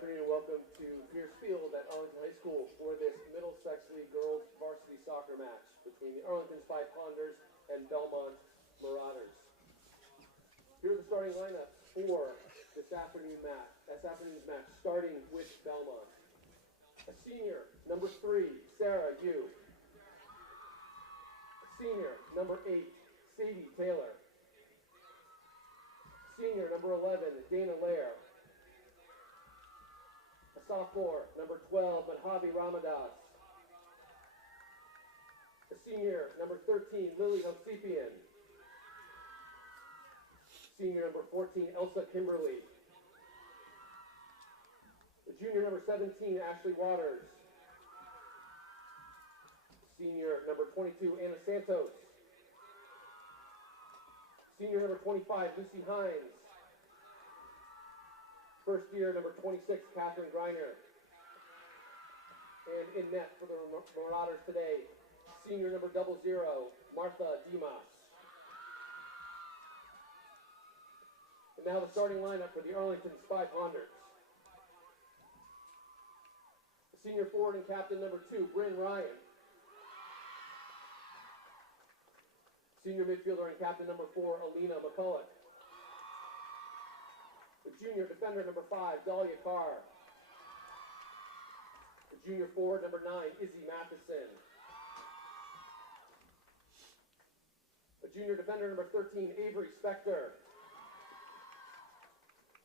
afternoon and welcome to Pierce Field at Arlington High School for this Middlesex League girls varsity soccer match between the Arlington Spy Ponders and Belmont Marauders. Here are the starting lineups for this afternoon's match, starting with Belmont. A senior, number 3, Sarah Yu. Senior, number 8, Sadie Taylor. Senior, number 11, Dana Lair. A sophomore, number 12, Madhavi Ramadas. A senior, number 13, Lily Hovsepian. Senior, number 14, Elsa Kimberly. The junior, number 17, Ashley Waters. Senior, number 22, Anna Santos. Senior, number 25, Lucy Hines. First year, number 26, Catherine Greiner. And in net for the Marauders today, senior number 00, Martha Dimas. And now the starting lineup for the Arlington Spy Ponders. Senior forward and captain number 2, Bryn Ryan. Senior midfielder and captain number 4, Alina McCulloch. The junior defender number 5, Dahlia Carr. The junior forward number 9, Izzy Matheson. The junior defender number 13, Avery Spector.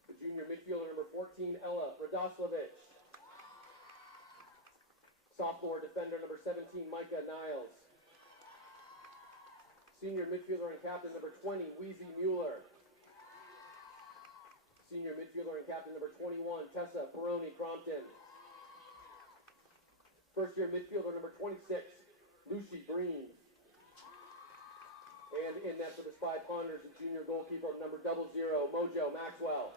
The junior midfielder number 14, Ella Radoslavich. Sophomore defender number 17, Micah Niles. Senior midfielder and captain number 20, Wheezy Mueller. Senior midfielder and captain number 21, Tessa Peroni Crompton. First year midfielder number 26, Lucy Green. And in net for the Spy Ponders, the junior goalkeeper number 00, Mojo Maxwell.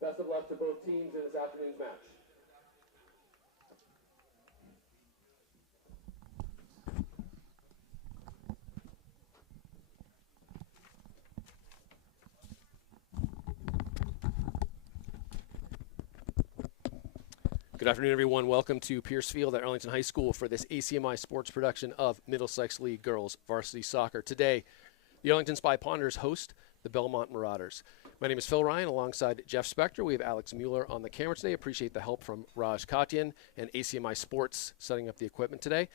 Best of luck to both teams in this afternoon's match. Good afternoon, everyone. Welcome to Pierce Field at Arlington High School for this ACMi sports production of Middlesex League Girls Varsity Soccer. Today, the Arlington Spy Ponders host the Belmont Marauders. My name is Phil Ryan alongside Jeff Spector. We have Alex Mueller on the camera today. Appreciate the help from Raj Katyan and ACMi Sports setting up the equipment today.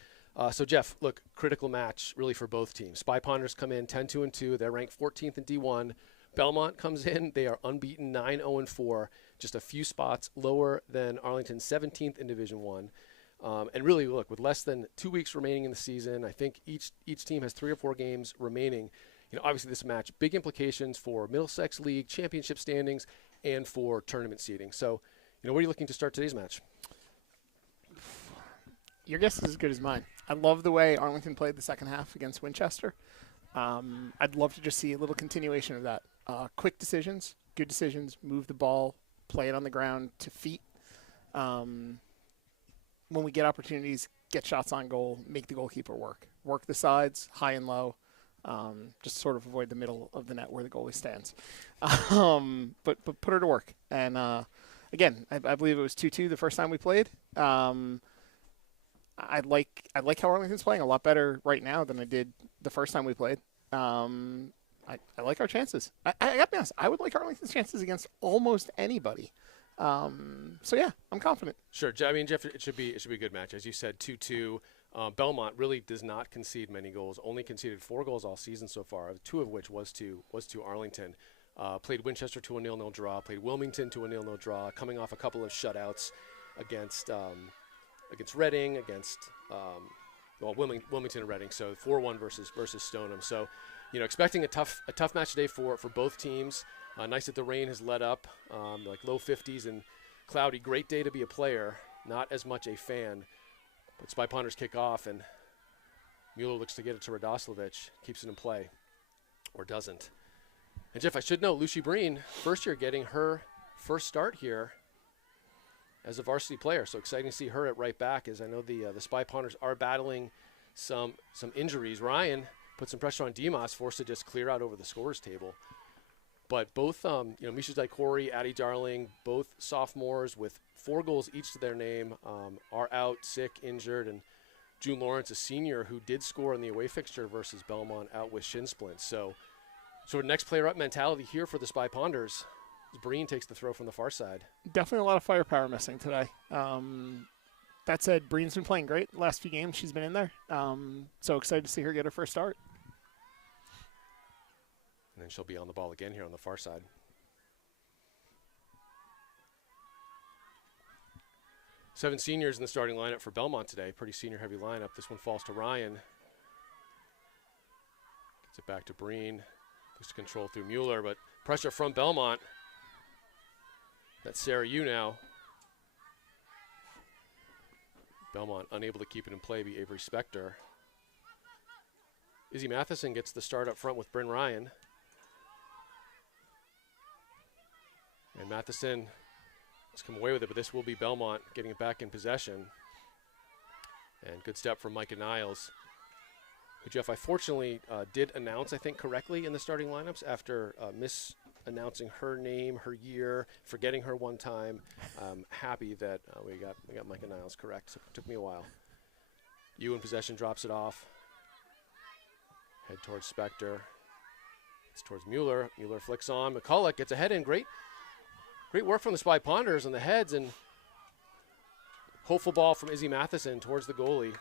So, Jeff, look, critical match really for both teams. Spy Ponders come in 10-2-2. They're ranked 14th in D1. Belmont comes in. They are unbeaten 9-0-4, just a few spots lower than Arlington's 17th in Division I. And really, look, with less than 2 weeks remaining in the season, I think each team has 3 or 4 games remaining. You know, obviously this match, big implications for Middlesex League championship standings and for tournament seeding. So, you know, what are you looking to start today's match? Your guess is as good as mine. I love the way Arlington played the second half against Winchester. I'd love to just see a little continuation of that. Quick decisions, good decisions, move the ball, play it on the ground to feet. When we get opportunities, get shots on goal, make the goalkeeper work. Work the sides, high and low, just sort of avoid the middle of the net where the goalie stands. But put her to work. And, again, I believe it was 2-2 the first time we played. I like how Arlington's playing a lot better right now than I did the first time we played. I like our chances. I got to be honest, I would like Arlington's chances against almost anybody. So, yeah, I'm confident. Sure. I mean, Jeff, it should be a good match. As you said, 2-2. Belmont really does not concede many goals, only conceded 4 goals all season so far, 2 of which was to Arlington. Played Winchester to a 0-0 draw, played Wilmington to a 0-0 draw, coming off a couple of shutouts against Reading, against Wilmington and Reading, so 4-1 versus Stoneham. So, you know, expecting a tough match today for both teams. Nice that the rain has let up, like low 50s and cloudy. Great day to be a player, not as much a fan. But Spy Ponders kick off, and Mueller looks to get it to Radoslavich, keeps it in play, or doesn't. And Jeff, I should know, Lucy Breen, first year getting her first start here as a varsity player. So exciting to see her at right back, as I know the Spy Ponders are battling some injuries. Ryan put some pressure on Dimas, forced to just clear out over the scorers table. But both, Misha Dykori, Addie Darling, both sophomores with 4 goals each to their name, are out, sick, injured, and June Lawrence, a senior who did score in the away fixture versus Belmont, out with shin splints. So sort of next player up mentality here for the Spy Ponders. Breen takes the throw from the far side. Definitely a lot of firepower missing today. That said, Breen's been playing great the last few games she's been in there. So excited to see her get her first start. And then she'll be on the ball again here on the far side. Seven seniors in the starting lineup for Belmont today. Pretty senior-heavy lineup. This one falls to Ryan. Gets it back to Breen. Looks to control through Mueller, but pressure from Belmont. That's Sarah Yu now. Belmont unable to keep it in play, be Avery Spector. Izzy Matheson gets the start up front with Bryn Ryan. And Matheson has come away with it, but this will be Belmont getting it back in possession. And good step from Micah Niles, who, Jeff, I fortunately did announce, I think, correctly in the starting lineups after misannouncing her name, her year, forgetting her one time. Happy that we got Micah Niles correct. So it took me a while. You in possession, drops it off. Head towards Spector. It's towards Mueller. Mueller flicks on. McCulloch gets a head in. Great work from the Spy Ponders on the heads, and hopeful ball from Izzy Matheson towards the goalie.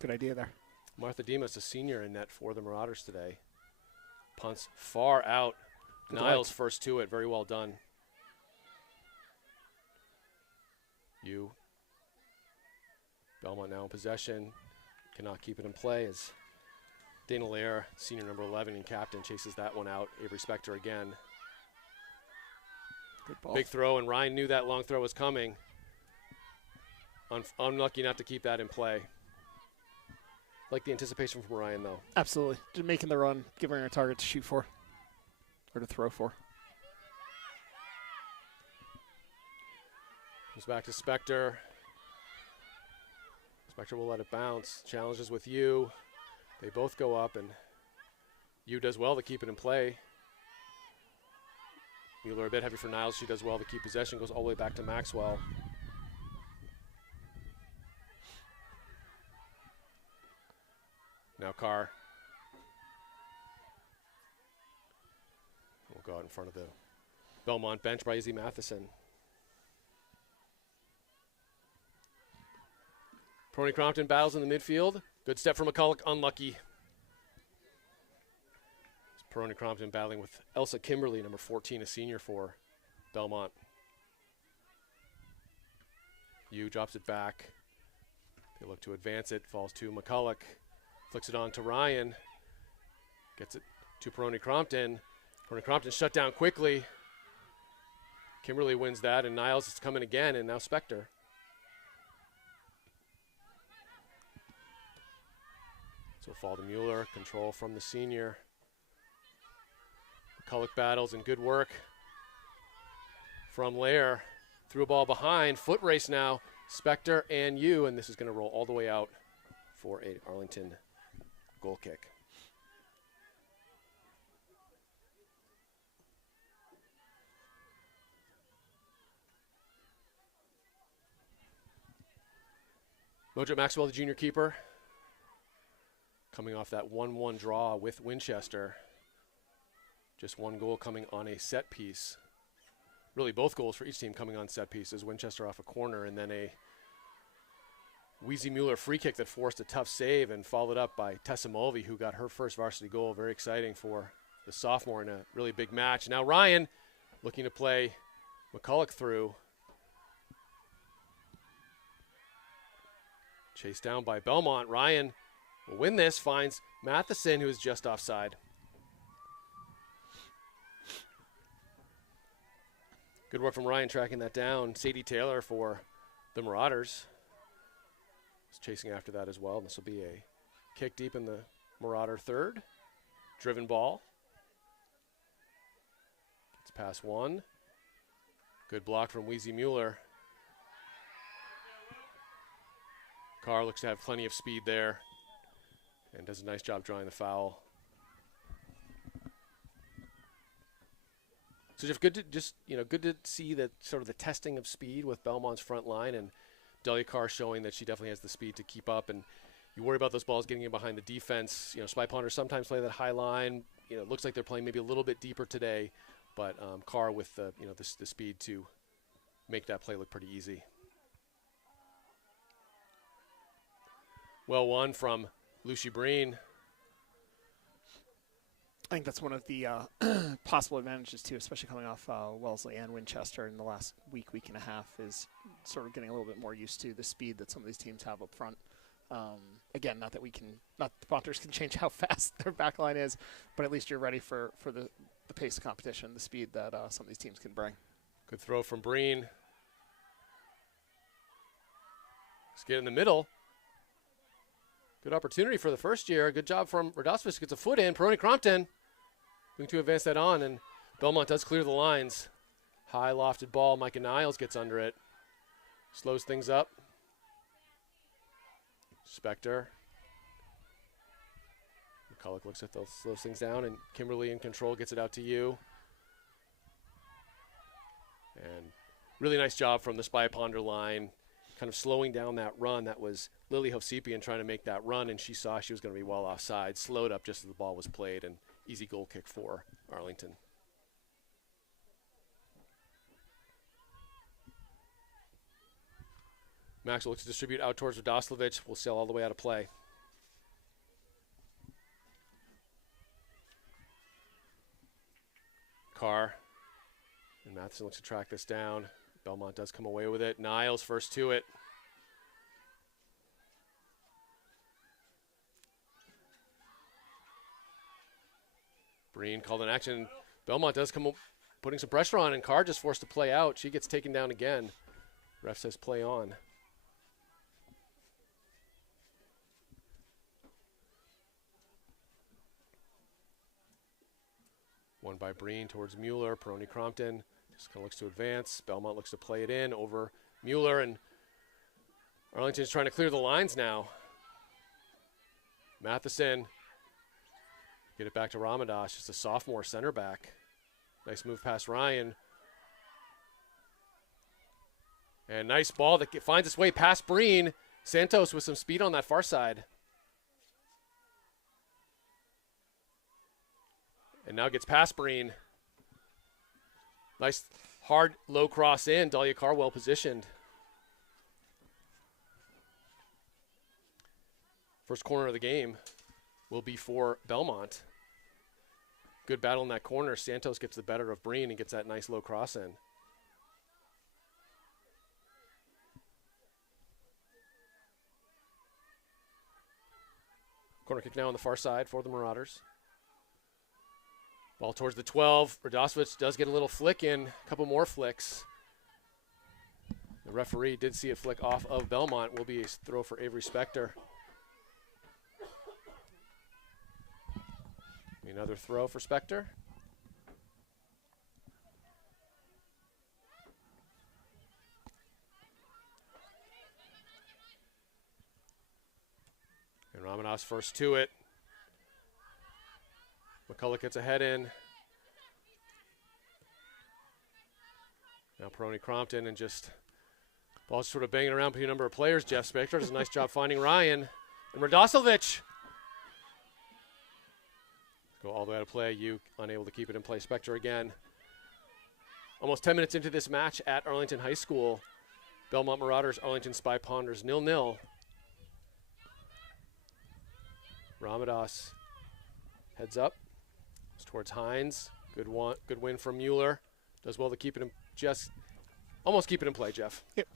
Good idea there. Martha Dimas, a senior in net for the Marauders today. Punts far out. Good Niles luck. first to it. Very well done. Belmont now in possession. Cannot keep it in play as Dana Lair, senior number 11 and captain, chases that one out. Avery Spector again. Good ball. Big throw, and Ryan knew that long throw was coming. Unlucky not to keep that in play. Like the anticipation from Ryan, though. Absolutely. Just making the run, giving her a target to shoot for or to throw for. Comes back to Spector. Spector will let it bounce. Challenges with you. They both go up, and Yu does well to keep it in play. Mueller a bit heavy for Niles. She does well to keep possession. Goes all the way back to Maxwell. Now Carr. We'll go out in front of the Belmont bench by Izzy Matheson. Prony Crompton battles in the midfield. Good step from McCulloch, unlucky. Prony Crompton battling with Elsa Kimberly, number 14, a senior for Belmont. Yu drops it back. They look to advance it, falls to McCulloch. Flicks it on to Ryan. Gets it to Prony Crompton. Prony Crompton shut down quickly. Kimberly wins that, and Niles is coming again, and now Spector. So fall to Mueller, control from the senior. McCulloch battles, and good work from Lair. Threw a ball behind, foot race now. Spector and Yu, and this is going to roll all the way out for a Arlington goal kick. Mojo Maxwell, the junior keeper, coming off that 1-1 draw with Winchester. Just one goal coming on a set piece. Really both goals for each team coming on set pieces. Winchester off a corner, and then a Weezy Mueller free kick that forced a tough save, and followed up by Tessa Mulvey, who got her first varsity goal. Very exciting for the sophomore in a really big match. Now Ryan looking to play McCulloch through. Chased down by Belmont. Ryan will win this, finds Matheson, who is just offside. Good work from Ryan tracking that down. Sadie Taylor for the Marauders was chasing after that as well. This will be a kick deep in the Marauder third. Driven ball. Gets past one. Good block from Weezy Mueller. Carr looks to have plenty of speed there. and does a nice job drawing the foul. So Jeff, good to see that sort of the testing of speed with Belmont's front line, and Delia Carr showing that she definitely has the speed to keep up. And you worry about those balls getting in behind the defense. Spy Ponders sometimes play that high line. It looks like they're playing maybe a little bit deeper today, but Carr with the the speed to make that play look pretty easy. Well won from Lucy Breen. I think that's one of the possible advantages, too, especially coming off Wellesley and Winchester in the last week and a half, is sort of getting a little bit more used to the speed that some of these teams have up front. Again, not the Ponters can change how fast their back line is, but at least you're ready for the pace of competition, the speed that some of these teams can bring. Good throw from Breen. Let's get in the middle. Good opportunity for the first year. Good job from Radosevich. Gets a foot in. Peroni Crompton going to advance that on, and Belmont does clear the lines. High lofted ball. Micah Niles gets under it. Slows things up. Spector. McCulloch looks at those, slows things down, and Kimberly in control gets it out to you. And really nice job from the Spy Ponder line, kind of slowing down that run. That was Lily Hovsepian trying to make that run, and she saw she was going to be well offside, slowed up just as the ball was played, and easy goal kick for Arlington. Max will look to distribute out towards Radoslavich. Will sail all the way out of play. Carr. And Matheson looks to track this down. Belmont does come away with it. Niles first to it. Breen called an action. Belmont does come putting some pressure on, and Carr just forced to play out. She gets taken down again. Ref says play on. One by Breen towards Mueller. Peroni Crompton just kind of looks to advance. Belmont looks to play it in over Mueller, and Arlington's trying to clear the lines now. Matheson. Get it back to Ramadas, just a sophomore center back. Nice move past Ryan. And nice ball that finds its way past Breen. Santos with some speed on that far side. And now gets past Breen. Nice hard low cross in. Delia Carr well positioned. First corner of the game will be for Belmont. Good battle in that corner. Santos gets the better of Breen and gets that nice low cross in. Corner kick now on the far side for the Marauders. Ball towards the 12. Radosevich does get a little flick in, a couple more flicks. The referee did see a flick off of Belmont. Will be a throw for Avery Spector. Another throw for Spector. And Ramadas first to it. McCulloch gets a head in. Now Peroni Crompton, and just ball's sort of banging around between a number of players. Jeff Spector does a nice job finding Ryan. And Radosevich. Go all the way out of play. You unable to keep it in play. Spector again. Almost 10 minutes into this match at Arlington High School. Belmont Marauders, Arlington Spy Ponders 0-0. Ramadas heads up. It's towards Hines. Good win from Mueller. Does well to keep it in, just almost keep it in play, Jeff. Yep.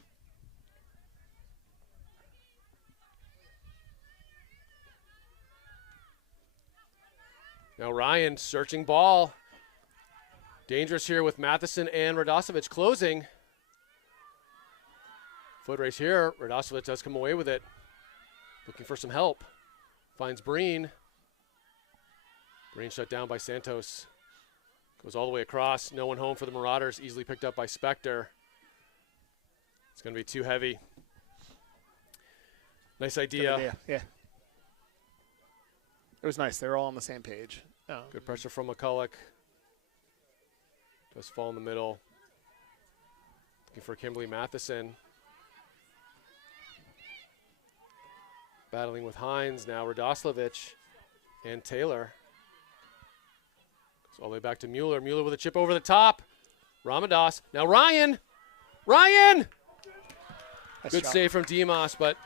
Now Ryan searching ball. Dangerous here with Matheson and Radosevich closing. Foot race here. Radosevich does come away with it. Looking for some help. Finds Breen. Breen shut down by Santos. Goes all the way across. No one home for the Marauders. Easily picked up by Spector. It's going to be too heavy. Nice idea. Yeah. It was nice. They were all on the same page. Good pressure from McCulloch. Does fall in the middle. Looking for Kimberly Matheson. Battling with Hines. Now Radoslavich and Taylor. All the way back to Mueller. Mueller with a chip over the top. Ramadas. Now Ryan. Ryan! Nice Good shot. save from Dimas, but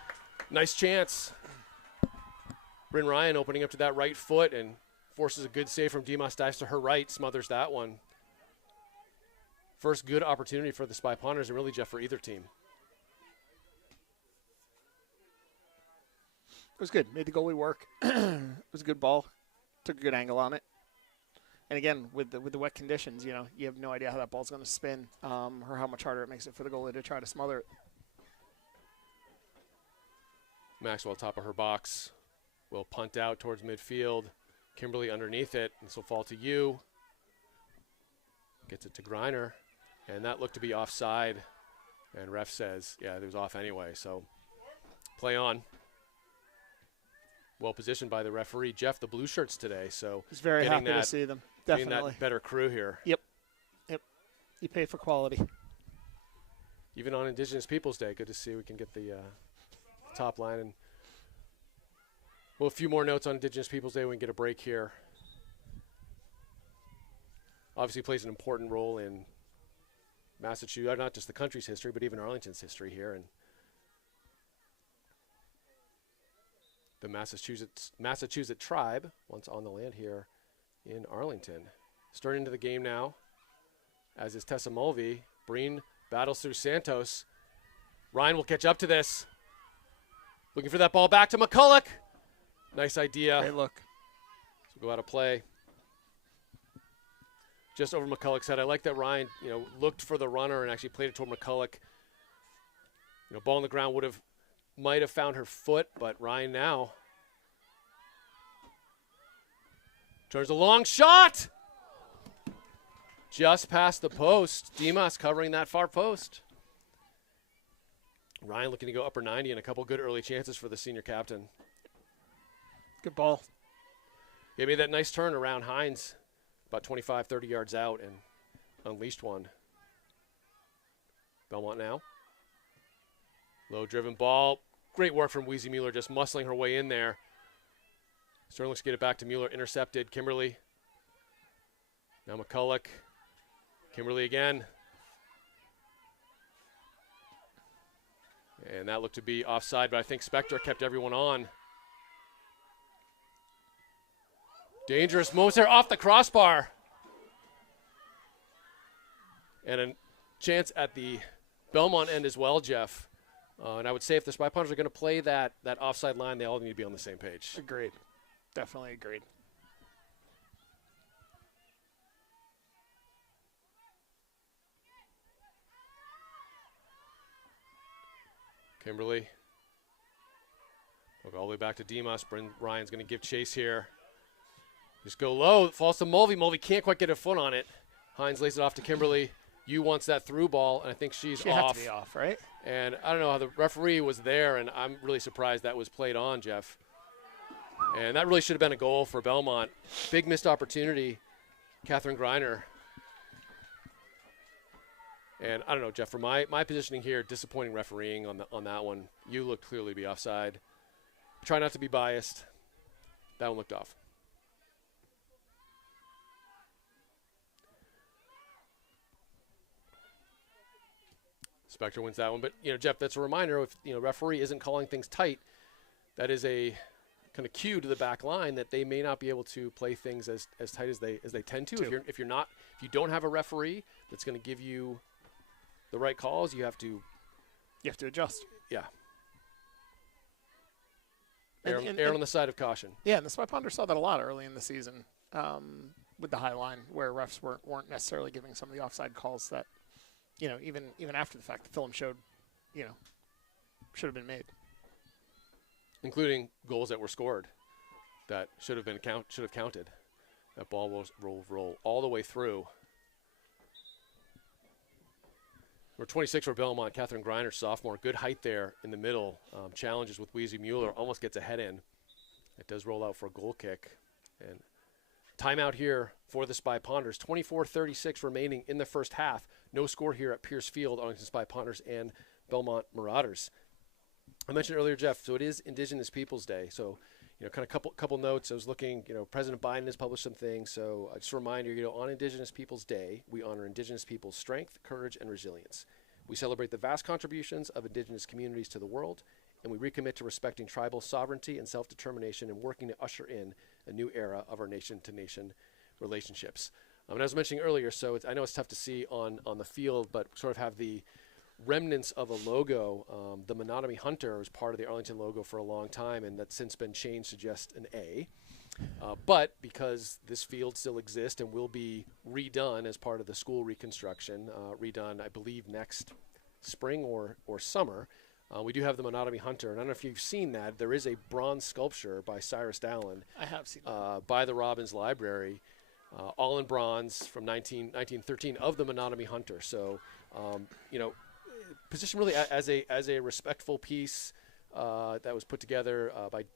nice chance. Bryn Ryan opening up to that right foot and forces a good save from Dimas. Dives to her right, smothers that one. First good opportunity for the Spy Ponders, and really, Jeff, for either team. It was good. Made the goalie work. It was a good ball. Took a good angle on it. And again, with the wet conditions, you know, you have no idea how that ball's going to spin, or how much harder it makes it for the goalie to try to smother it. Maxwell, top of her box, will punt out towards midfield. Kimberly underneath it. This will fall to you. Gets it to Griner. And that looked to be offside. And ref says, yeah, it was off anyway. So play on. Well positioned by the referee. Jeff, the blue shirts today. So He's very happy to see them. getting Definitely. that better crew here. Yep. You pay for quality. Even on Indigenous Peoples Day, good to see we can get the top line. And well, a few more notes on Indigenous Peoples Day. We can get a break here. Obviously plays an important role in Massachusetts, not just the country's history, but even Arlington's history here. And the Massachusetts tribe, once on the land here in Arlington. Starting into the game now, as is Tessa Mulvey. Breen battles through Santos. Ryan will catch up to this. Looking for that ball back to McCulloch. Nice idea. Great look. So go out of play. Just over McCulloch's head. I like that Ryan, looked for the runner and actually played it toward McCulloch. Ball on the ground might have found her foot, but Ryan now turns a long shot. Just past the post. Dimas covering that far post. Ryan looking to go upper 90 and a couple good early chances for the senior captain. Good ball. He made that nice turn around Hines, about 25, 30 yards out, and unleashed one. Belmont now. Low-driven ball. Great work from Weezy Mueller, just muscling her way in there. Stern looks to get it back to Mueller. Intercepted. Kimberly. Now McCulloch. Kimberly again. And that looked to be offside, but I think Spector kept everyone on. Dangerous moments there off the crossbar. And a chance at the Belmont end as well, Jeff. And I would say if the Spy Ponders are going to play that offside line, they all need to be on the same page. Agreed. Definitely agreed. Kimberly. We'll go all the way back to Dimas. Ryan's going to give chase here. Just go low. Falls to Mulvey. Mulvey can't quite get a foot on it. Hines lays it off to Kimberly. You wants that through ball, and I think she's She off. had to be off, right? And I don't know how the referee was there, and I'm really surprised that was played on, Jeff. And that really should have been a goal for Belmont. Big missed opportunity. Catherine Griner. And I don't know, Jeff, for my positioning here, disappointing refereeing on that one. You looked clearly to be offside. Try not to be biased. That one looked off. Spector wins that one. But, Jeff, that's a reminder, if, referee isn't calling things tight, that is a kind of cue to the back line that they may not be able to play things as tight as they tend to. If you don't have a referee that's going to give you the right calls, you have to adjust. Yeah. Err on the side of caution. Yeah, and the Spy Ponders saw that a lot early in the season with the high line, where refs weren't necessarily giving some of the offside calls that, even after the fact, the film showed, should have been made, including goals that were scored that should have counted. That ball will roll all the way through. Number 26 for Belmont, Catherine Griner, sophomore. Good height there in the middle. Challenges with Weezy Mueller. Almost gets a head in. It does roll out for a goal kick. And timeout here for the Spy Ponders. 24:36 remaining in the first half. No score here at Pierce Field, Arlington Spy Ponders and Belmont Marauders. I mentioned earlier, Jeff, so it is Indigenous Peoples Day. So, kind of couple notes. I was looking, President Biden has published some things. So just a reminder, on Indigenous Peoples Day, we honor Indigenous people's strength, courage, and resilience. We celebrate the vast contributions of Indigenous communities to the world, and we recommit to respecting tribal sovereignty and self-determination and working to usher in a new era of our nation-to-nation relationships. And I was mentioning earlier, so I know it's tough to see on the field, but sort of have the remnants of a logo. The Menotomy Hunter was part of the Arlington logo for a long time, and that's since been changed to just an A. But because this field still exists and will be redone as part of the school reconstruction, redone, I believe, next spring or summer, we do have the Menotomy Hunter. And I don't know if you've seen that. There is a bronze sculpture by Cyrus Dallin. I have seen that. By the Robbins Library, all in bronze from 1913 of the Menotomy Hunter. So, positioned really as a respectful piece that was put together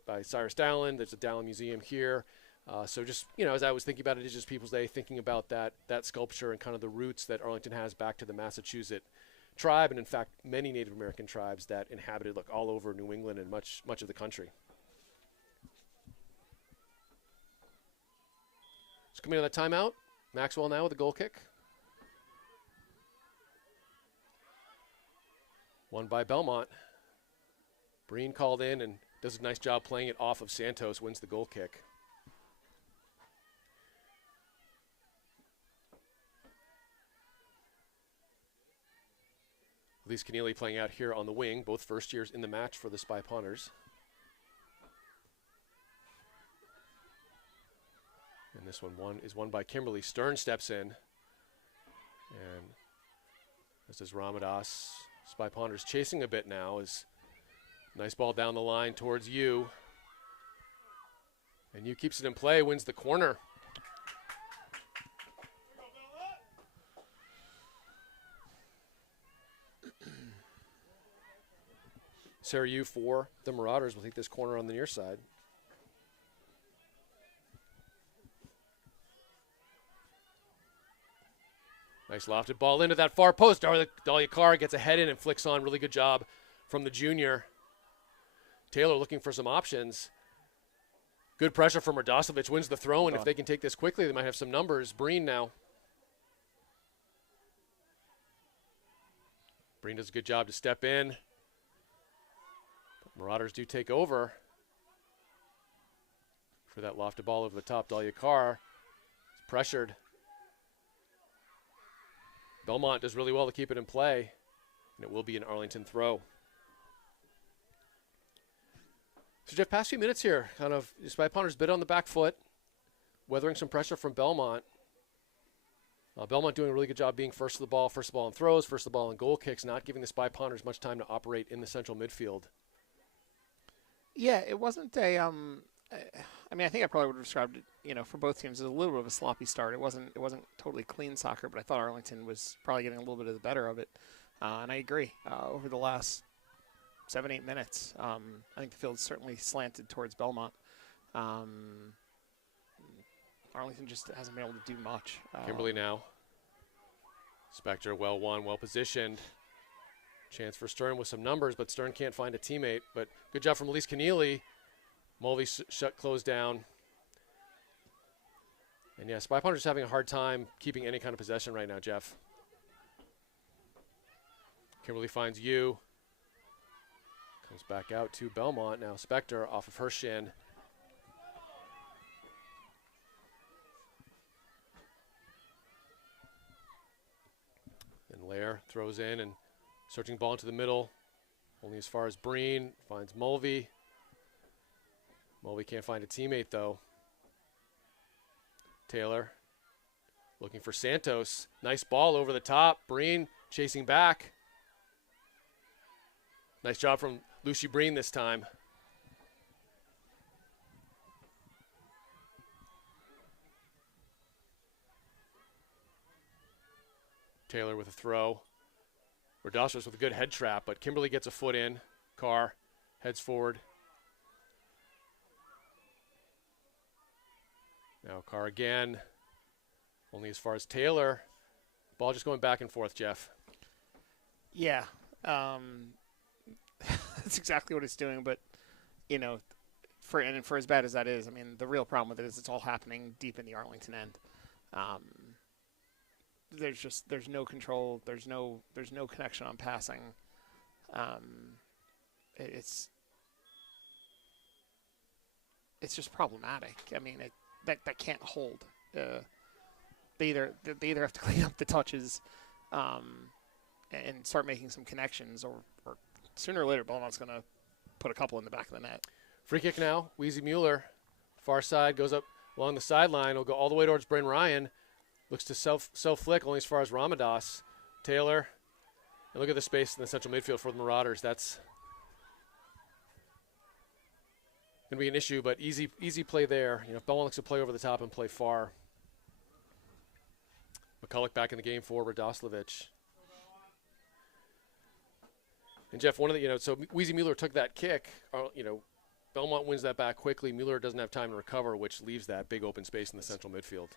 by Cyrus Dallin. There's a Dallin Museum here. So just, as I was thinking about Indigenous Peoples Day, thinking about that sculpture and kind of the roots that Arlington has back to the Massachusetts tribe, and in fact, many Native American tribes that inhabited, all over New England and much of the country. So coming out of that timeout, Maxwell now with a goal kick. Won by Belmont. Breen called in and does a nice job playing it off of Santos, wins the goal kick. Elise Keneally playing out here on the wing, both first years in the match for the Spy Ponders. And this one is won by Kimberly. Stern steps in. And this is Ramadas. Spy Ponders chasing a bit now. Is nice ball down the line towards you. And you keeps it in play, wins the corner. Sarah Yu for the Marauders will take this corner on the near side. Nice lofted ball into that far post. Dahlia Carr gets a head in and flicks on. Really good job from the junior. Taylor looking for some options. Good pressure from Radosovic. Wins the throw, and if they can take this quickly, they might have some numbers. Breen now. Breen does a good job to step in. But Marauders do take over. For that lofted ball over the top, Dahlia Carr is pressured. Belmont does really well to keep it in play, and it will be an Arlington throw. So, Jeff, past few minutes here, kind of Spy Ponders bit on the back foot, weathering some pressure from Belmont. Belmont doing a really good job being first of the ball in throws, first of the ball in goal kicks, not giving the Spy Ponders much time to operate in the central midfield. Yeah, it wasn't a. I think I probably would have described it, for both teams as a little bit of a sloppy start. It wasn't totally clean soccer, but I thought Arlington was probably getting a little bit of the better of it. And I agree. Over the last 7-8 minutes, I think the field certainly slanted towards Belmont. Arlington just hasn't been able to do much. Kimberly now. Spector well won, well positioned. Chance for Stern with some numbers, but Stern can't find a teammate. But good job from Elise Keneally. Mulvey closed down. And yeah, Spy Ponders having a hard time keeping any kind of possession right now, Jeff. Kimberly finds you. Comes back out to Belmont. Now Spector off of her shin. And Lair throws in and searching ball into the middle. Only as far as Breen. Finds Mulvey. Mulvey can't find a teammate, though. Taylor looking for Santos. Nice ball over the top. Breen chasing back. Nice job from Lucy Breen this time. Taylor with a throw. Radoshos with a good head trap, but Kimberly gets a foot in. Carr heads forward. Now Carr again. Only as far as Taylor. Ball just going back and forth, Jeff. Yeah. That's exactly what it's doing. But, for as bad as that is, I mean, the real problem with it is it's all happening deep in the Arlington end. There's no control. There's no connection on passing. It's just problematic. I mean, that can't hold. They either have to clean up the touches, and start making some connections, or sooner or later Belmont's going to put a couple in the back of the net. Free kick now. Weezy Mueller, far side, goes up along the sideline. Will go all the way towards Bryn Ryan. Looks to self flick only as far as Ramadas. Taylor. And look at the space in the central midfield for the Marauders. That's going to be an issue, but easy play there. If Belmont looks to play over the top and play far. McCulloch back in the game for Radoslavich. And Jeff, one of the, so Weezy Mueller took that kick. Belmont wins that back quickly. Mueller doesn't have time to recover, which leaves that big open space in the central midfield.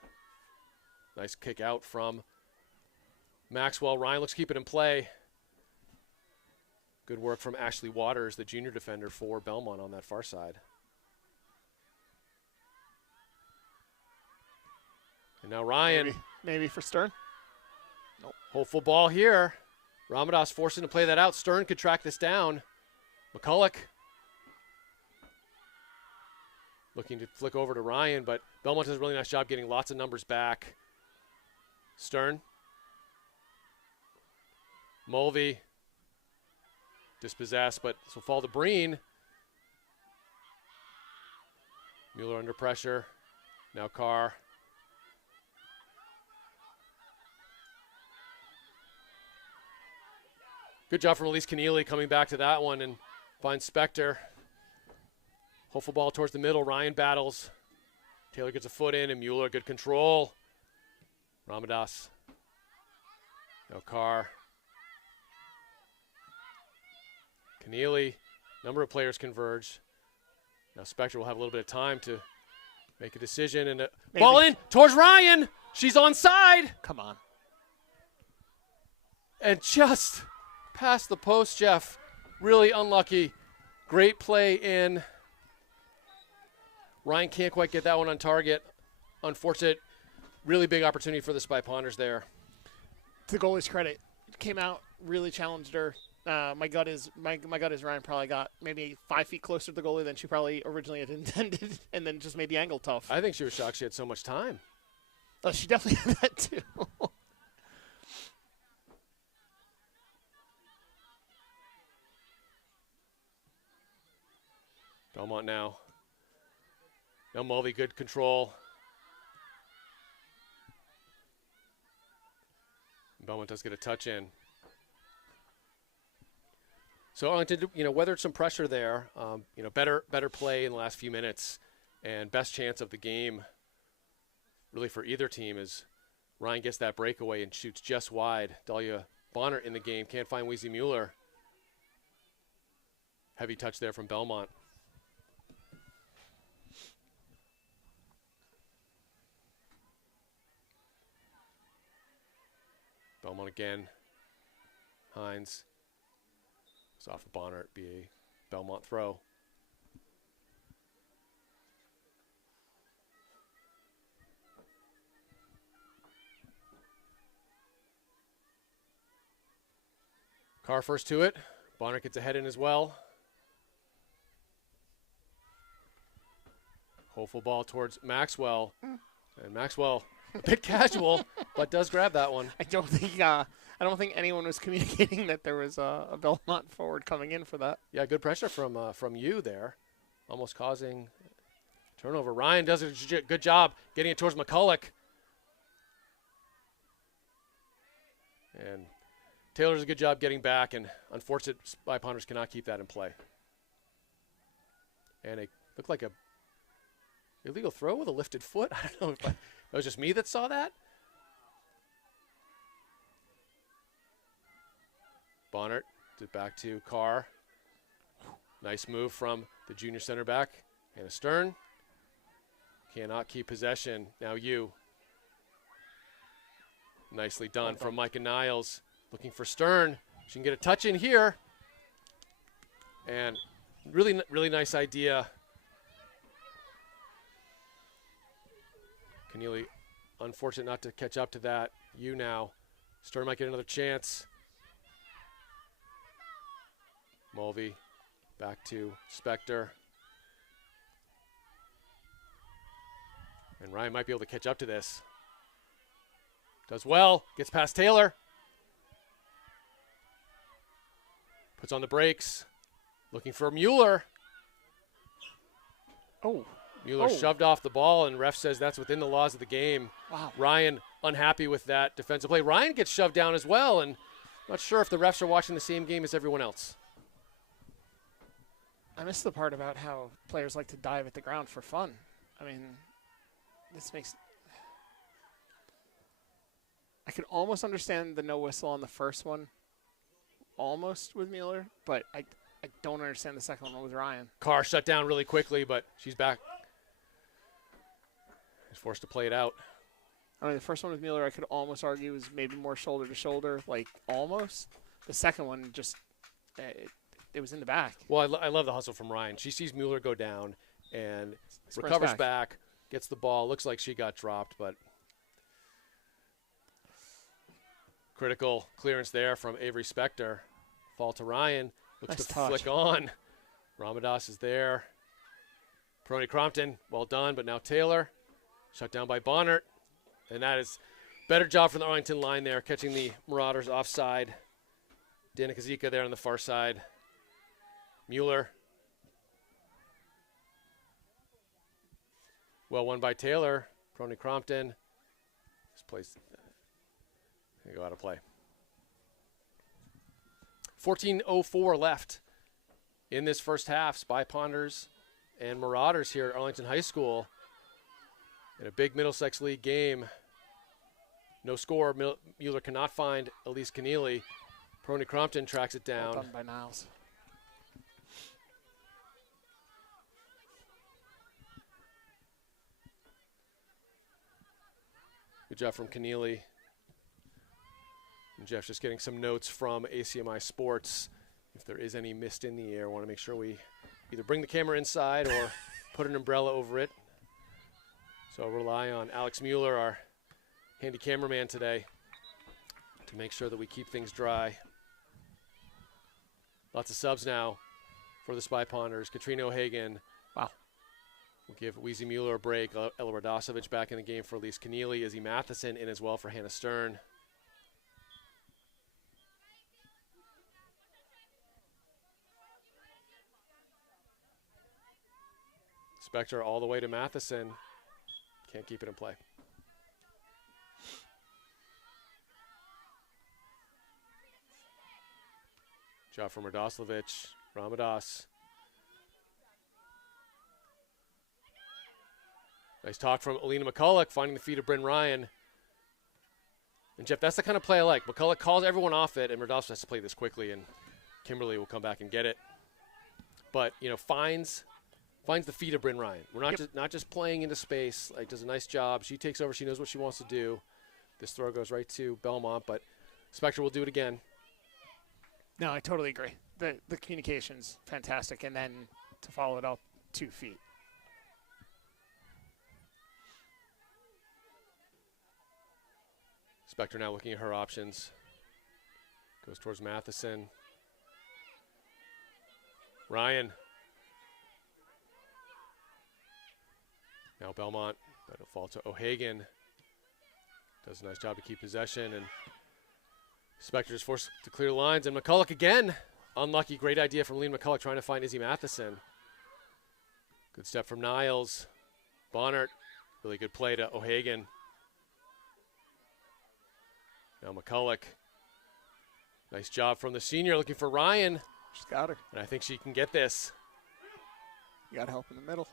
Nice kick out from Maxwell. Ryan looks to keep it in play. Good work from Ashley Waters, the junior defender for Belmont on that far side. And now Ryan. Maybe for Stern. Nope. Hopeful ball here. Ramadas forcing to play that out. Stern could track this down. McCulloch looking to flick over to Ryan, but Belmont does a really nice job getting lots of numbers back. Stern. Mulvey. Dispossessed, but this will fall to Breen. Mueller under pressure. Now Carr. Good job from Elise Keneally coming back to that one and finds Spector. Hopeful ball towards the middle. Ryan battles. Taylor gets a foot in, and Mueller, good control. Ramadas. No Carr. Keneally. Number of players converge. Now Spector will have a little bit of time to make a decision. And ball in towards Ryan. She's onside. Come on. And just past the post, Jeff. Really unlucky. Great play in. Ryan can't quite get that one on target. Unfortunate. Really big opportunity for the Spy Ponders there. To the goalie's credit, came out, really challenged her. My gut is Ryan probably got maybe 5 feet closer to the goalie than she probably originally had intended, and then just made the angle tough. I think she was shocked she had so much time. Oh, she definitely had that too. Belmont now. Now Mulvey, good control. Belmont does get a touch in. So Arlington, weathered some pressure there. Better play in the last few minutes, and best chance of the game, really for either team, is Ryan gets that breakaway and shoots just wide. Dahlia Bonner in the game, can't find Weezy Mueller. Heavy touch there from Belmont. Belmont again. Hines. It's off of Bonner. It'd be a Belmont throw. Carr first to it. Bonner gets a head in as well. Hopeful ball towards Maxwell. And Maxwell, a bit casual, but does grab that one. I don't think anyone was communicating that there was a Belmont forward coming in for that. Yeah, good pressure from you there, almost causing turnover. Ryan does a good job getting it towards McCulloch. And Taylor does a good job getting back, and unfortunate Spy Ponders cannot keep that in play. And it looked like a illegal throw with a lifted foot. I don't know if it was just me that saw that. Bonnert to back to Carr. Nice move from the junior center back. Hannah Stern. Cannot keep possession. Now you. Nicely done from Micah Niles. Looking for Stern. She can get a touch in here. And really, really nice idea. Keneally, unfortunate not to catch up to that. You now. Stern might get another chance. Mulvey back to Spector. And Ryan might be able to catch up to this. Does well, gets past Taylor. Puts on the brakes. Looking for Mueller. Oh. Mueller shoved off the ball, and ref says that's within the laws of the game. Wow. Ryan unhappy with that defensive play. Ryan gets shoved down as well, and not sure if the refs are watching the same game as everyone else. I missed the part about how players like to dive at the ground for fun. I mean, this makes... I could almost understand the no whistle on the first one, almost with Mueller, but I don't understand the second one with Ryan. Carr shut down really quickly, but she's back. She's forced to play it out. I mean, the first one with Mueller, I could almost argue was maybe more shoulder to shoulder, like almost. The second one just, it was in the back. Well, I love the hustle from Ryan. She sees Mueller go down and Sprints recovers back, gets the ball. Looks like she got dropped, but critical clearance there from Avery Spector. Fall to Ryan. Looks Nice to touch. flick on. Ramadas is there. Peroni Crompton, well done, but now Taylor. Shut down by Bonnert. And that is better job from the Arlington line there, catching the Marauders offside. Danica Zika there on the far side. Mueller. Well won by Taylor. Peroni Crompton. This place they go out of play. 14:04 left in this first half. Spy Ponders and Marauders here at Arlington High School in a big Middlesex League game. No score. Mueller cannot find Elise Keneally. Peroni Crompton tracks it down. Well done by Niles. Good job from Keneally. And Jeff's just getting some notes from ACMi Sports. If there is any mist in the air, want to make sure we either bring the camera inside or put an umbrella over it. So I'll rely on Alex Mueller, our handy cameraman today, to make sure that we keep things dry. Lots of subs now for the Spy Ponders. Katrina O'Hagan. Wow. We'll give Weezy Mueller a break. Ella Radosevich back in the game for Elise Keneally. Izzy Matheson in as well for Hannah Stern. Spector all the way to Matheson. Can't keep it in play. Job from Radosevich. Ramadas. Nice talk from Alina McCulloch, finding the feet of Bryn Ryan. And Jeff, that's the kind of play I like. McCulloch calls everyone off it, and Radosevich has to play this quickly, and Kimberly will come back and get it. But, you know, finds the feet of Bryn Ryan. We're not just playing into space. Like, does a nice job. She takes over. She knows what she wants to do. This throw goes right to Belmont, but Spector will do it again. No, I totally agree. The communication's fantastic, and then to follow it up 2 feet. Spector now looking at her options. Goes towards Matheson. Ryan. Now Belmont, but it'll fall to O'Hagan. Does a nice job to keep possession, and Spector is forced to clear lines, and McCulloch again. Unlucky, great idea from Lean McCulloch trying to find Izzy Matheson. Good step from Niles. Bonnert, really good play to O'Hagan. Now McCulloch. Nice job from the senior, looking for Ryan. She's got her. And I think she can get this. You got help in the middle.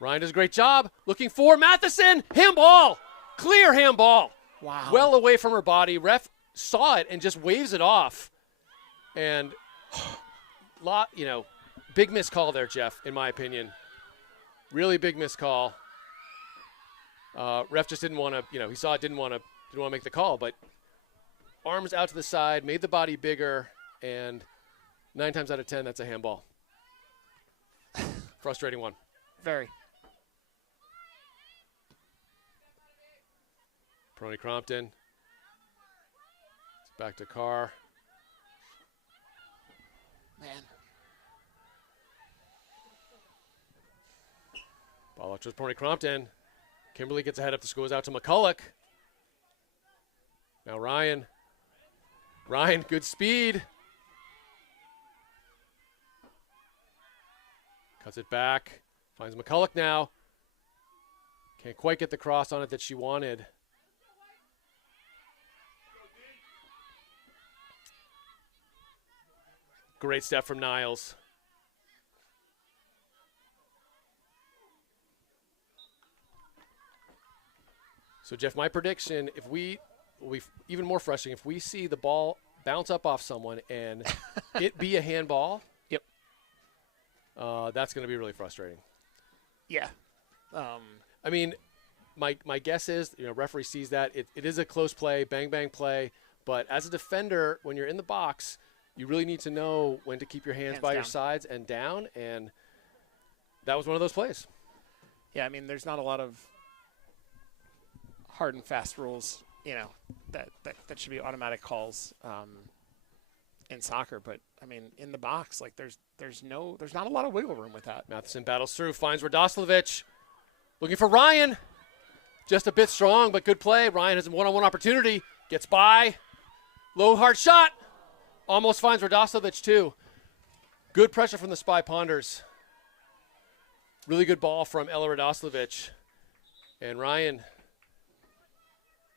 Ryan does a great job. Looking for Matheson. Handball. Clear handball. Wow. Well away from her body. Ref saw it and just waves it off. And, big missed call there, Jeff, in my opinion. Really big missed call. Ref just didn't want to, he saw it, didn't want to make the call, but arms out to the side, made the body bigger, and 9 times out of 10, that's a handball. Frustrating one. Very. Peroni Crompton. It's back to Carr. Man. Ball out to Peroni Crompton. Kimberly gets ahead up the goes out to McCulloch. Now Ryan. Ryan, good speed. Cuts it back. Finds McCulloch now. Can't quite get the cross on it that she wanted. Great step from Niles. So, Jeff, my prediction, if we will be even more frustrating, if we see the ball bounce up off someone and it be a handball, Yep. That's going to be really frustrating. Yeah. I mean, my guess is, referee sees that. It is a close play, bang, bang play. But as a defender, when you're in the box, you really need to know when to keep your hands by down. your sides and down. And that was one of those plays. Yeah, I mean, there's not a lot of hard and fast rules, that should be automatic calls in soccer. But I mean, in the box, like there's not a lot of wiggle room with that. Matheson battles through, finds Radoslavich, looking for Ryan. Just a bit strong, but good play. Ryan has a one-on-one opportunity, gets by, low hard shot, almost finds Radoslavich too. Good pressure from the Spy Ponders. Really good ball from Ella Radoslavich, and Ryan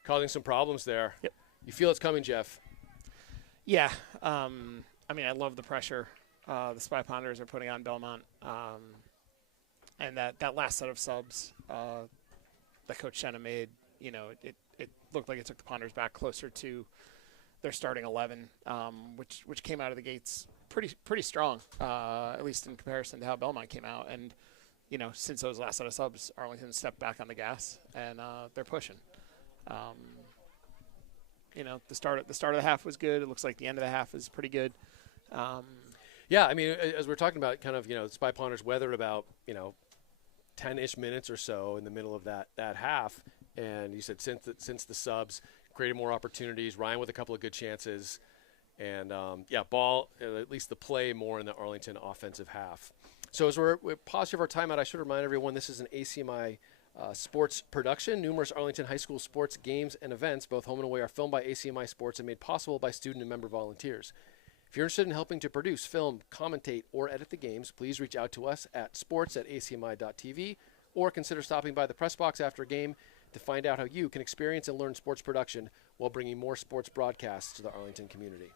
causing some problems there. Yep. You feel it's coming, Jeff? Yeah. I mean, I love the pressure the Spy Ponders are putting on Belmont. And that last set of subs that Coach Shenna made, it looked like it took the Ponders back closer to their starting 11, which came out of the gates pretty strong, at least in comparison to how Belmont came out. And, since those last set of subs, Arlington stepped back on the gas, and they're pushing. The start of the half was good. It looks like the end of the half is pretty good. Yeah, I mean, as we're talking about, kind of, the Spy Ponders weathered about 10-ish minutes or so in the middle of that half, and you said since the subs created more opportunities, Ryan with a couple of good chances, and ball, at least the play more in the Arlington offensive half. So as we're positive our timeout, I should remind everyone this is an ACMi sports production. Numerous Arlington High School sports games and events, both home and away, are filmed by ACMi Sports and made possible by student and member volunteers. If you're interested in helping to produce, film, commentate, or edit the games, please reach out to us at sports@acmi.tv or consider stopping by the press box after a game to find out how you can experience and learn sports production while bringing more sports broadcasts to the Arlington community.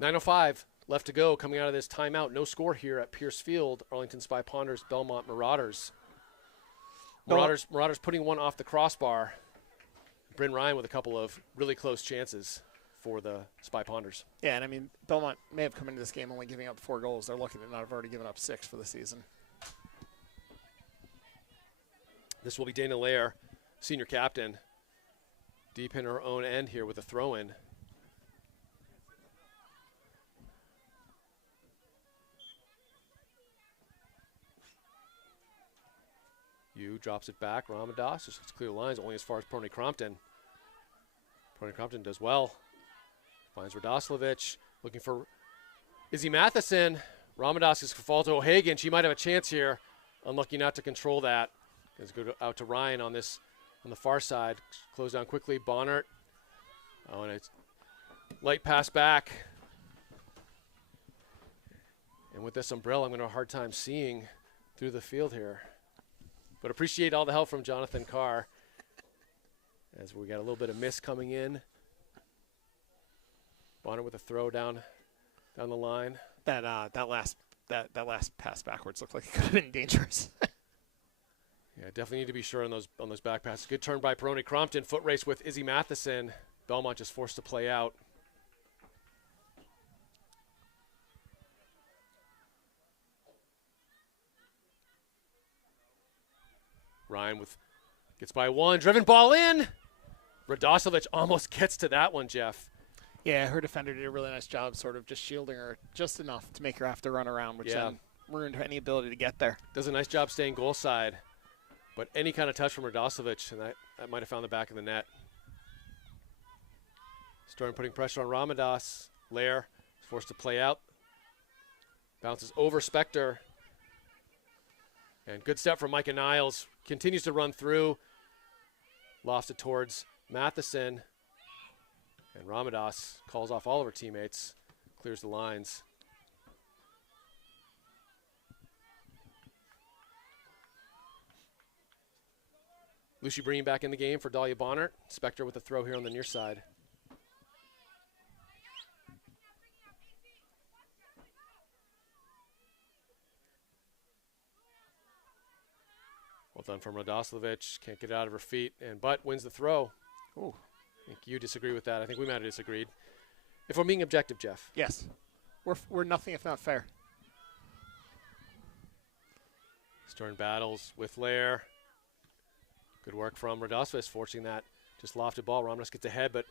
9:05 left to go coming out of this timeout. No score here at Pierce Field. Arlington Spy Ponders, Belmont Marauders. Marauders putting one off the crossbar. Bryn Ryan with a couple of really close chances for the Spy Ponders. Yeah, and I mean, Belmont may have come into this game only giving up 4 goals. They're lucky to not have already given up 6 for the season. This will be Dana Lair, senior captain, deep in her own end here with a throw-in. Yu drops it back. Ramadas just clear lines only as far as Peroni Crompton. Peroni Crompton does well. Finds Radoslavich. Looking for Izzy Matheson. Ramadas is for fall to O'Hagan. She might have a chance here. Unlucky not to control that. Let's go out to Ryan on the far side. Close down quickly. Bonnert. Oh, and it's light pass back. And with this umbrella, I'm going to have a hard time seeing through the field here. But appreciate all the help from Jonathan Carr as we got a little bit of mist coming in. Bonner with a throw down the line. That last pass backwards looked like it could have been dangerous. Yeah, definitely need to be sure on those back passes. Good turn by Peroni Crompton. Foot race with Izzy Matheson. Belmont just forced to play out. Ryan gets by one, driven ball in. Radosovic almost gets to that one, Jeff. Yeah, her defender did a really nice job sort of just shielding her just enough to make her have to run around, which then ruined any ability to get there. Does a nice job staying goal side. But any kind of touch from Radosovic, and that might have found the back of the net. Storm putting pressure on Ramadas. Lair is forced to play out. Bounces over Spector. And good step from Micah Niles. Continues to run through. Lofted towards Matheson. And Ramadas calls off all of her teammates. Clears the lines. Lucy Breen back in the game for Dahlia Bonnert. Spector with a throw here on the near side. Well done from Radosovic. Can't get it out of her feet. And Butt wins the throw. Ooh. I think you disagree with that. I think we might have disagreed. If I'm being objective, Jeff. Yes. We're nothing if not fair. Stern battles with Lair. Good work from Radosovic, forcing that just lofted ball. Ramadas gets ahead, but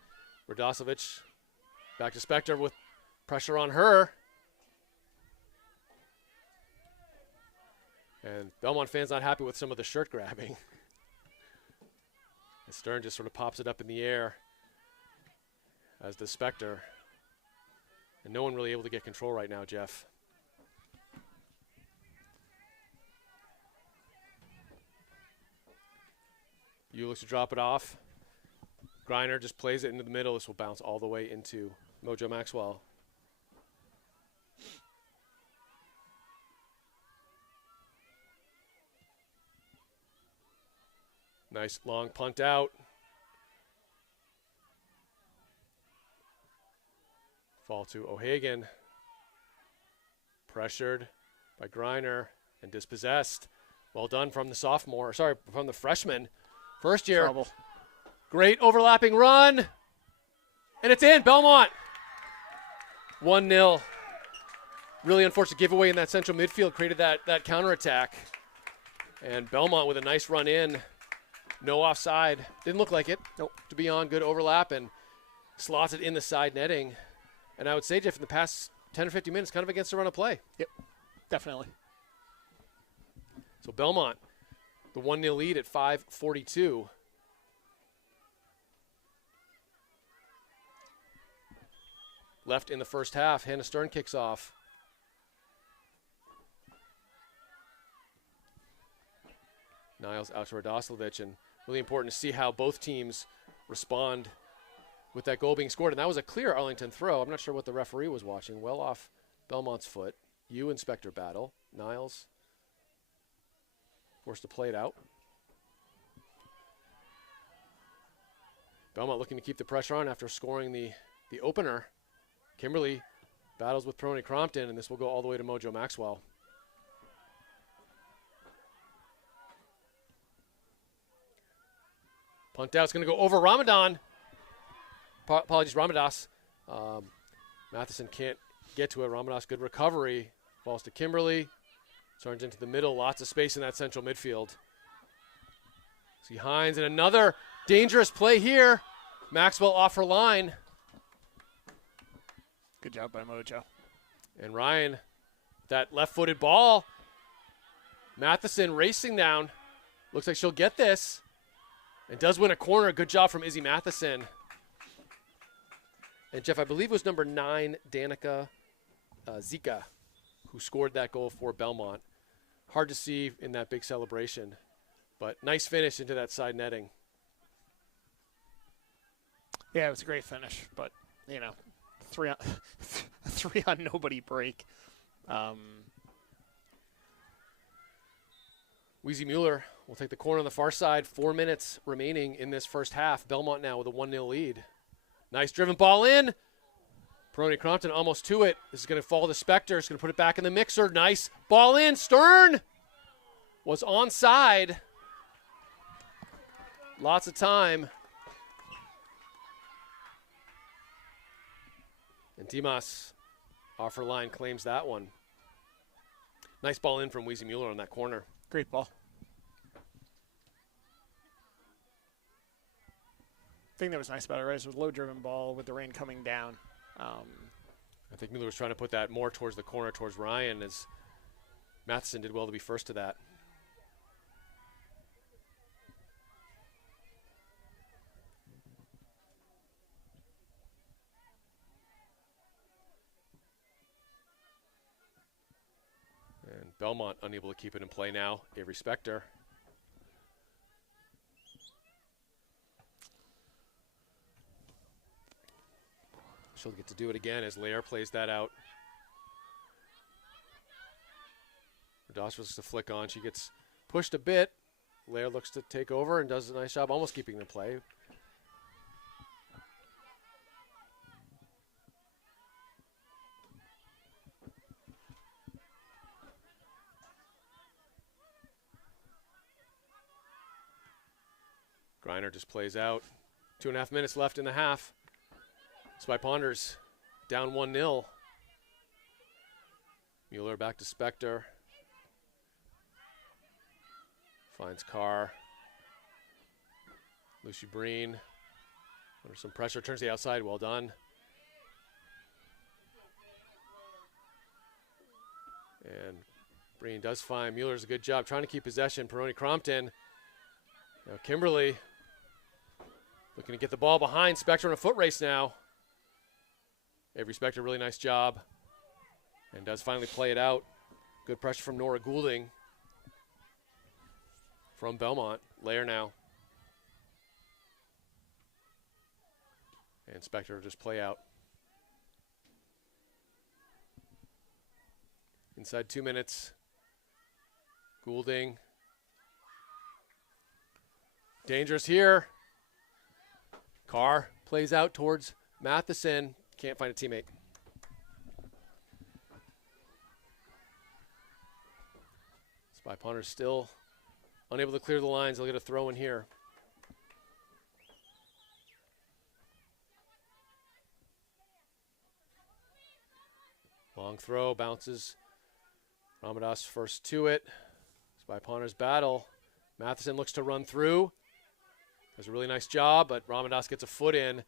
Radosovic back to Spector with pressure on her. And Belmont fans not happy with some of the shirt grabbing. And Stern just sort of pops it up in the air, as does Spector. And no one really able to get control right now, Jeff. You looks to drop it off. Griner just plays it into the middle. This will bounce all the way into Mojo Maxwell. Nice long punt out. Fall to O'Hagan. Pressured by Griner and dispossessed. Well done from the sophomore, sorry, from the freshman. First year. Trouble. Great overlapping run. And it's in, Belmont. 1-0. Really unfortunate giveaway in that central midfield, created that counterattack. And Belmont with a nice run in. No offside. Didn't look like it. Nope. To be on, good overlap, and slots it in the side netting. And I would say, Jeff, in the past 10 or 15 minutes, kind of against the run of play. Yep, definitely. So Belmont, the 1-0 lead at 5:42. Left in the first half. Hannah Stern kicks off. Niles out to Radosovic, and really important to see how both teams respond with that goal being scored. And that was a clear Arlington throw. I'm not sure what the referee was watching. Well off Belmont's foot. You and Spector battle. Niles forced to play it out. Belmont looking to keep the pressure on after scoring the opener. Kimberly battles with Peroni Crompton, and this will go all the way to Mojo Maxwell. Punt out. It's going to go over Ramadan. Apologies, Ramadas. Matheson can't get to it. Ramadas, good recovery. Falls to Kimberly. Turns into the middle. Lots of space in that central midfield. See Hines, and another dangerous play here. Maxwell off her line. Good job by Mojo. And Ryan, that left-footed ball. Matheson racing down. Looks like she'll get this. And does win a corner. Good job from Izzy Matheson. And Jeff, I believe it was number 9, Danica Zika, who scored that goal for Belmont. Hard to see in that big celebration, but nice finish into that side netting. Yeah, it was a great finish, but, you know, three on nobody break. Weezy Mueller will take the corner on the far side. 4 minutes remaining in this first half. Belmont now with a 1-0 lead. Nice driven ball in. Peroni Crompton almost to it. This is going to fall to Spector. It's going to put it back in the mixer. Nice ball in. Stern was onside. Lots of time. And Dimas off her line claims that one. Nice ball in from Weezy Mueller on that corner. Great ball. thing that was nice about it, right, is it was a low-driven ball with the rain coming down. I think Mueller was trying to put that more towards the corner, towards Ryan, as Matheson did well to be first to that. And Belmont unable to keep it in play now. Avery Spector. She'll get to do it again as Lair plays that out. Radosha looks to flick on. She gets pushed a bit. Lair looks to take over and does a nice job almost keeping the play. Griner just plays out. 2.5 minutes left in the half. Spy Ponders down 1-0. Mueller back to Spector. Finds Carr. Lucy Breen. Under some pressure, turns the outside. Well done. And Breen does find Mueller's a good job trying to keep possession. Peroni Crompton. Now Kimberly looking to get the ball behind. Spector in a foot race now. Avery Spector, really nice job. And does finally play it out. Good pressure from Nora Goulding. From Belmont. Lair now. And Spector will just play out. Inside 2 minutes. Goulding. Dangerous here. Carr plays out towards Matheson. Can't find a teammate. Spy Ponders still unable to clear the lines. They'll get a throw in here. Long throw, bounces. Ramadas first to it. Spy Ponders battle. Matheson looks to run through. Does a really nice job, but Ramadas gets a foot in.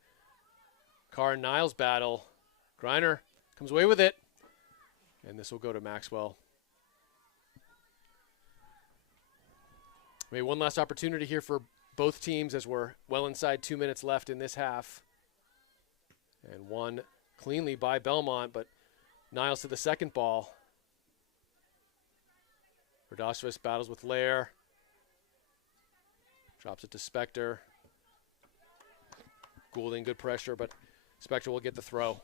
Carr and Niles battle. Griner comes away with it. And this will go to Maxwell. Maybe one last opportunity here for both teams as we're well inside 2 minutes left in this half. And won cleanly by Belmont, but Niles to the second ball. Radosevich battles with Lair. Drops it to Spector. Goulding, good pressure, but Spector will get the throw.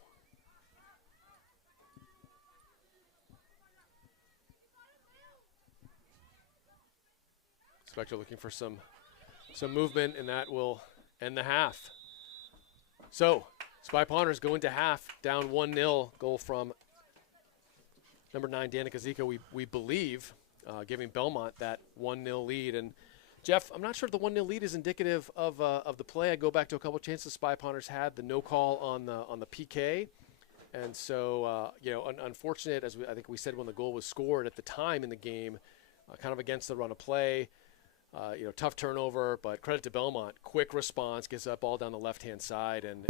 Spector looking for some movement, and that will end the half. So, Spy Ponders go into half down 1-0. Goal from number 9, Danica Zika, we believe, giving Belmont that 1-0 lead. And Jeff, I'm not sure if the 1-0 lead is indicative of the play. I go back to a couple of chances Spy Ponders had, the no call on the PK. And so, unfortunate, as I think we said when the goal was scored at the time in the game, kind of against the run of play. Tough turnover, but credit to Belmont. Quick response, gets that ball down the left-hand side, and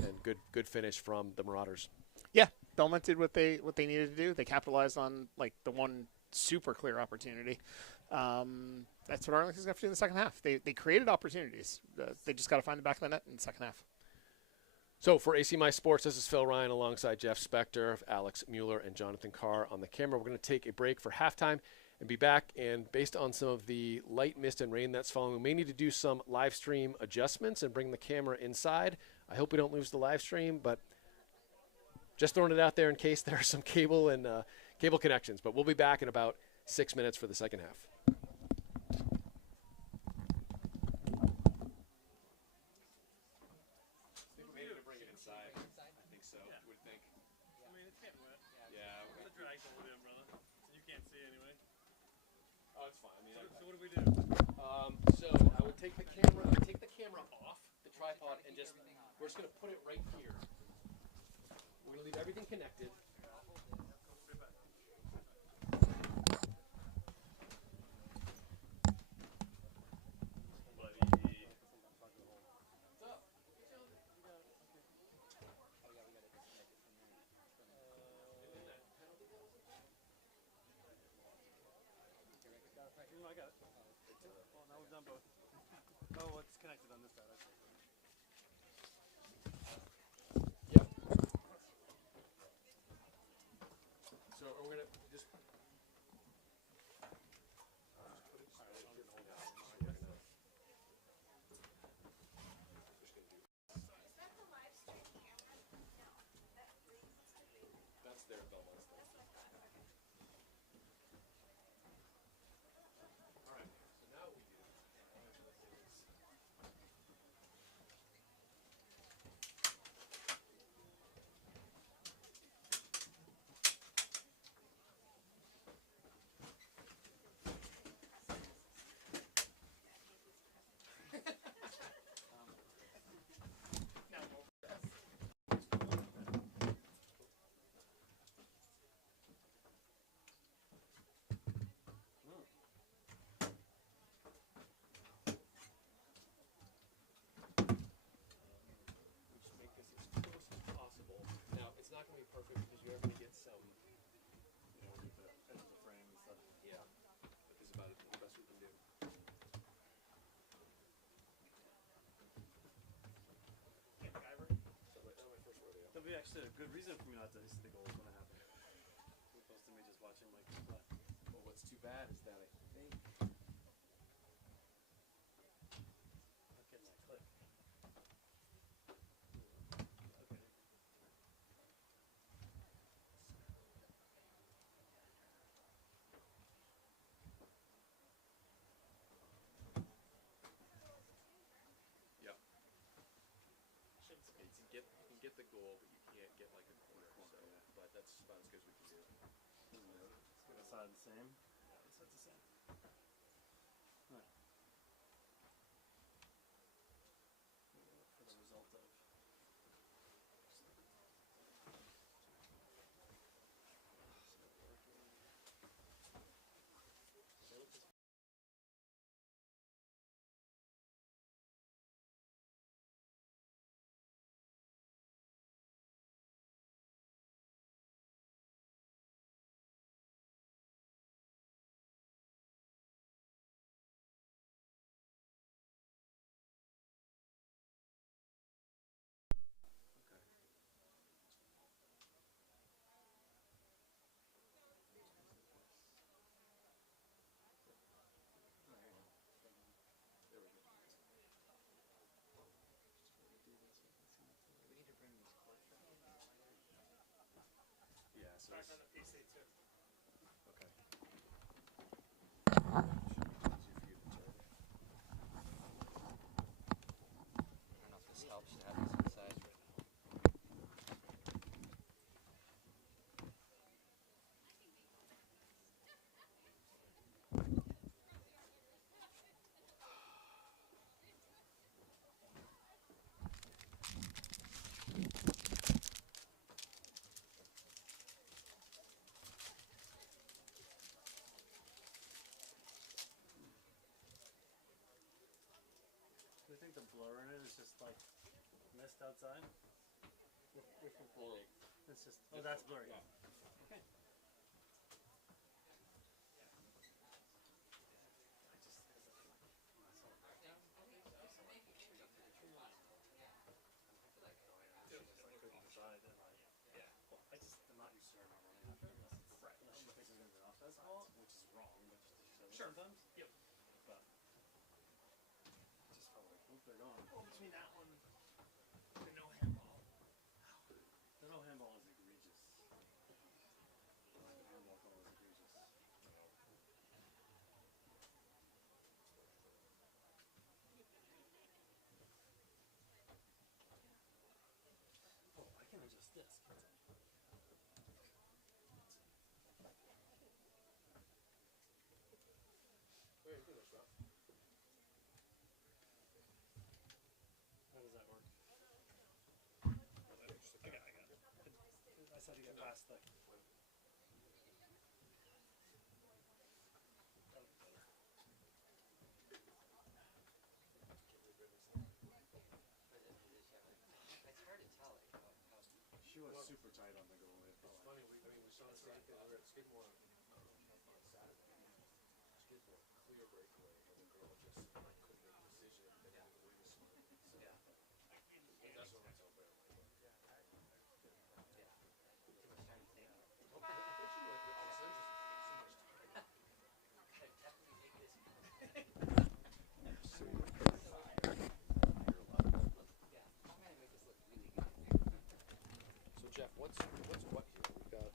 good finish from the Marauders. Yeah, Belmont did what they needed to do. They capitalized on the one super clear opportunity. That's what Arlington's going to have to do in the second half. They created opportunities. They just got to find the back of the net in the second half. So for ACMi Sports, this is Phil Ryan alongside Jeff Spector, Alex Mueller, and Jonathan Carr on the camera. We're going to take a break for halftime and be back. And based on some of the light mist and rain that's falling, we may need to do some live stream adjustments and bring the camera inside. I hope we don't lose the live stream, but just throwing it out there in case there are some cable and cable connections. But we'll be back in about 6 minutes for the second half. So I would take the camera off the tripod and we're just going to put it right here. We're going to leave everything connected. What's up? there at Belmont. All right, so now what we do is we just make this as close as possible. Now, it's not going to be perfect because you're going to get some. With the edge of the frame and stuff. Yeah, but this is about the best we can do. So right now, my first rodeo. That'll be actually a good reason for me not to hit the goal when it happens. As opposed to me just watching like play. Well, what's too bad is that I think Not getting that click. Okay. Yep. You can get the goal, but you can't get like a corner. So, but that's about as good as we can do. Let's get the side the same. Yeah, the side's the same. Alright. For the result of. Yeah, so Back on the PC too. okay. I don't know if this helps to have this inside. Do you think the blur in it is just like mist outside? Well, It's just. Oh, that's blurry. yeah. Okay. Couldn't decide, and I just am not used to her not running after unless it's unless she thinks it's gonna be an offense ball, which is wrong, but just she does it sometimes. Yep. But just felt like, oop, they're gone. Well, between that one, the no handball. The no handball is egregious. The handball call is egregious. Oh, I can adjust this, can't I? Wait, do this, Rob. How does that work? I got it. I said to get past the. It's hard to tell like how She was super tight on the goal. It felt It's like. funny, we saw the same thing. We were at Skidmore on Saturday. Skidmore, clear breakaway, and the girl just like couldn't make a decision. They had to leave us. So yeah. that's what I'm talking about. Too much time to think. Okay, I bet you like it. All of a sudden, Gotta definitely make this. So Jeff, what's what here? We've got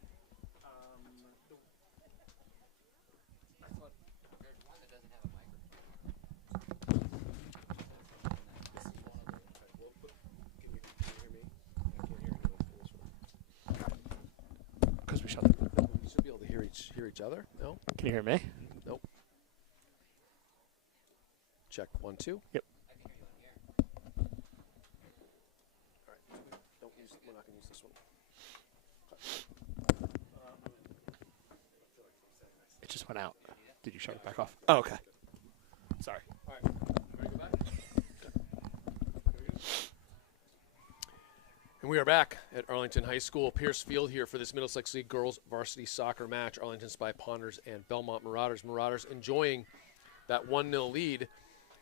hear each other? No? Can you hear me? Nope. Check 1, 2. Yep. All right. We're not going to use this one. It just went out. Did you shut it back off? Oh, okay. Sorry. All right. Ready to go back? And we are back at Arlington High School, Pierce Field here for this Middlesex League girls varsity soccer match. Arlington Spy Ponders and Belmont Marauders. Marauders enjoying that 1-0 lead,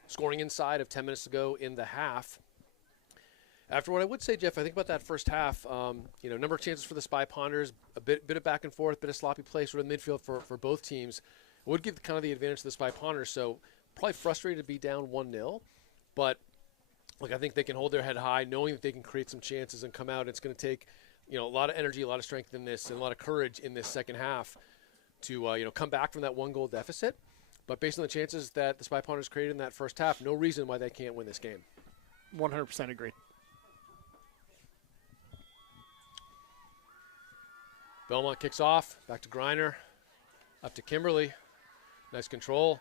scoring inside of 10 minutes to go in the half. After what I would say, Jeff, I think about that first half, number of chances for the Spy Ponders, a bit of back and forth, bit of sloppy play sort of midfield for both teams. I would give kind of the advantage to the Spy Ponders, so probably frustrated to be down 1-0, but look, I think they can hold their head high, knowing that they can create some chances and come out. It's going to take, a lot of energy, a lot of strength in this, and a lot of courage in this second half to, come back from that 1-goal deficit. But based on the chances that the Spy Ponders created in that first half, no reason why they can't win this game. 100% agreed. Belmont kicks off, back to Griner, up to Kimberly. Nice control,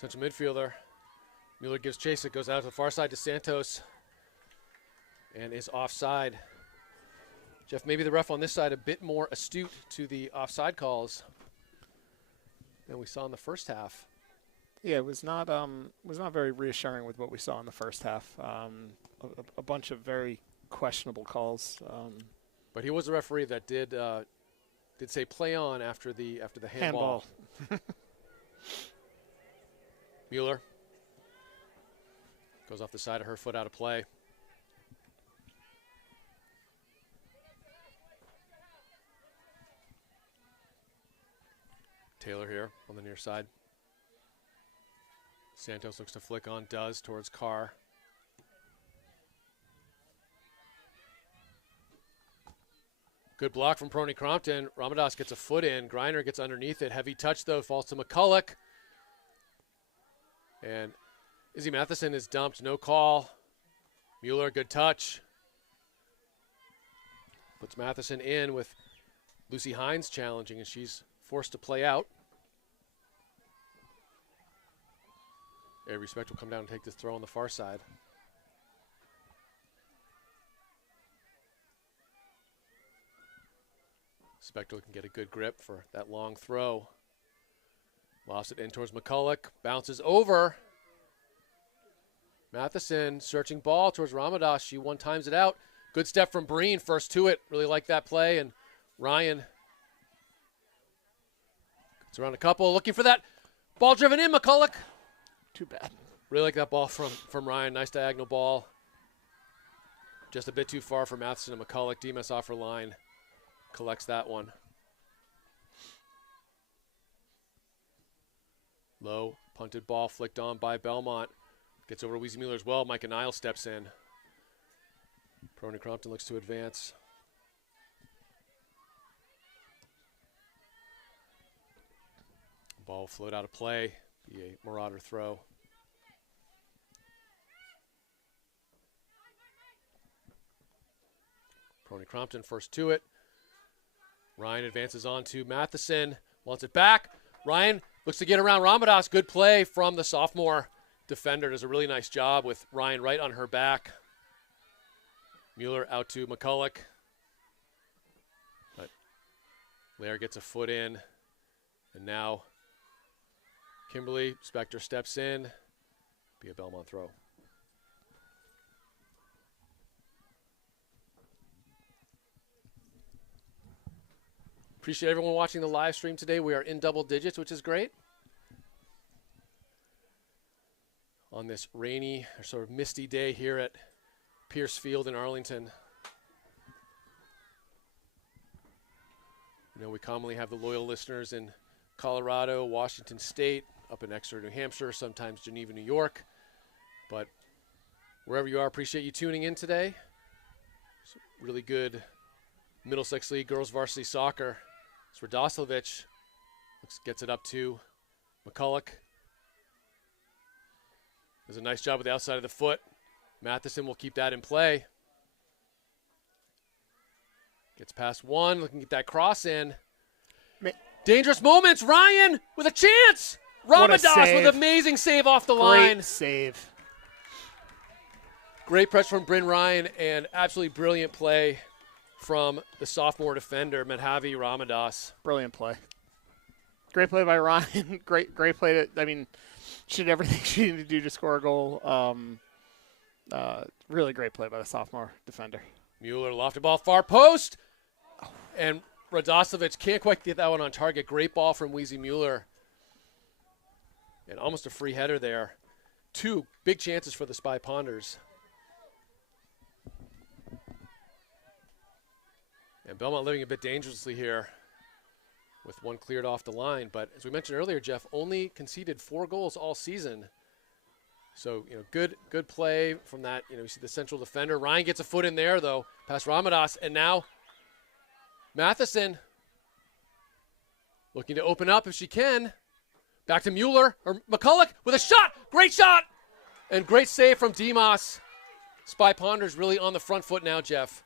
central midfielder. Mueller gives chase, it goes out to the far side to Santos and is offside. Jeff, maybe the ref on this side a bit more astute to the offside calls than we saw in the first half. Yeah, it was not very reassuring with what we saw in the first half. A bunch of very questionable calls. But he was the referee that did say play on after the handball. Mueller goes off the side of her foot, out of play. Taylor here on the near side. Santos looks to flick on, does, towards Carr. Good block from Prony Crompton. Ramadas gets a foot in. Griner gets underneath it. Heavy touch, though, falls to McCulloch. And Izzy Matheson is dumped. No call. Mueller, good touch. Puts Matheson in with Lucy Hines challenging, and she's forced to play out. Every Respect will come down and take this throw on the far side. Spector can get a good grip for that long throw. Lost it in towards McCulloch. Bounces over. Matheson searching ball towards Ramadas. She one-times it out. Good step from Breen. First to it. Really like that play. And Ryan gets around a couple. Looking for that. Ball driven in. McCulloch. Too bad. Really like that ball from Ryan. Nice diagonal ball. Just a bit too far for Matheson and McCulloch. Demas off her line. Collects that one. Low punted ball flicked on by Belmont. Gets over to Weezy Mueller as well. Micah Niles steps in. Prony Crompton looks to advance. Ball float out of play. Be a Marauder throw. Prony Crompton first to it. Ryan advances on to Matheson. Wants it back. Ryan looks to get around Ramadas. Good play from the sophomore defender. Does a really nice job with Ryan right on her back. Mueller out to McCulloch. But Lair gets a foot in. And now Kimberly, Spector steps in. Be a Belmont throw. Appreciate everyone watching the live stream today. We are in double digits, which is great. On this rainy or sort of misty day here at Pierce Field in Arlington. You know, we commonly have the loyal listeners in Colorado, Washington State, up in Exeter, New Hampshire, sometimes Geneva, New York. But wherever you are, appreciate you tuning in today. It's really good Middlesex League girls varsity soccer. Radoslovic gets it up to McCulloch. Does a nice job with the outside of the foot. Matheson will keep that in play. Gets past one, looking to get that cross in. Dangerous moments. Ryan with a chance. What a Ramadas save. with amazing save off the line. Great save. Great pressure from Bryn Ryan and absolutely brilliant play from the sophomore defender, Madhavi Ramadas. Brilliant play. Great play by Ryan. great play. She did everything she needed to do to score a goal. Really great play by the sophomore defender. Mueller lofted ball far post. And Radosovic can't quite get that one on target. Great ball from Weezy Mueller. And almost a free header there. 2 big chances for the Spy Ponders. And Belmont living a bit dangerously here with one cleared off the line. But as we mentioned earlier, Jeff, only conceded 4 goals all season. So, good play from that. You see the central defender. Ryan gets a foot in there, though, past Ramadas. And now Matheson looking to open up if she can. Back to Mueller, or McCulloch with a shot. Great shot. And great save from Dimas. Spy Ponders really on the front foot now, Jeff.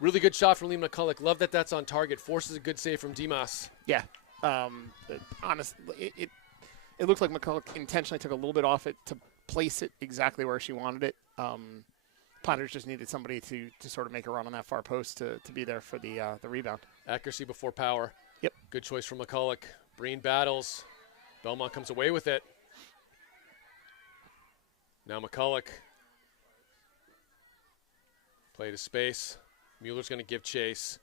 Really good shot from Lee McCulloch. Love that that's on target. Forces a good save from Dimas. Yeah. Honestly, it looked like McCulloch intentionally took a little bit off it to place it exactly where she wanted it. Ponders just needed somebody to sort of make a run on that far post to be there for the rebound. Accuracy before power. Yep. Good choice from McCulloch. Breen battles. Belmont comes away with it. Now McCulloch. Play to space. Mueller's going to give chase.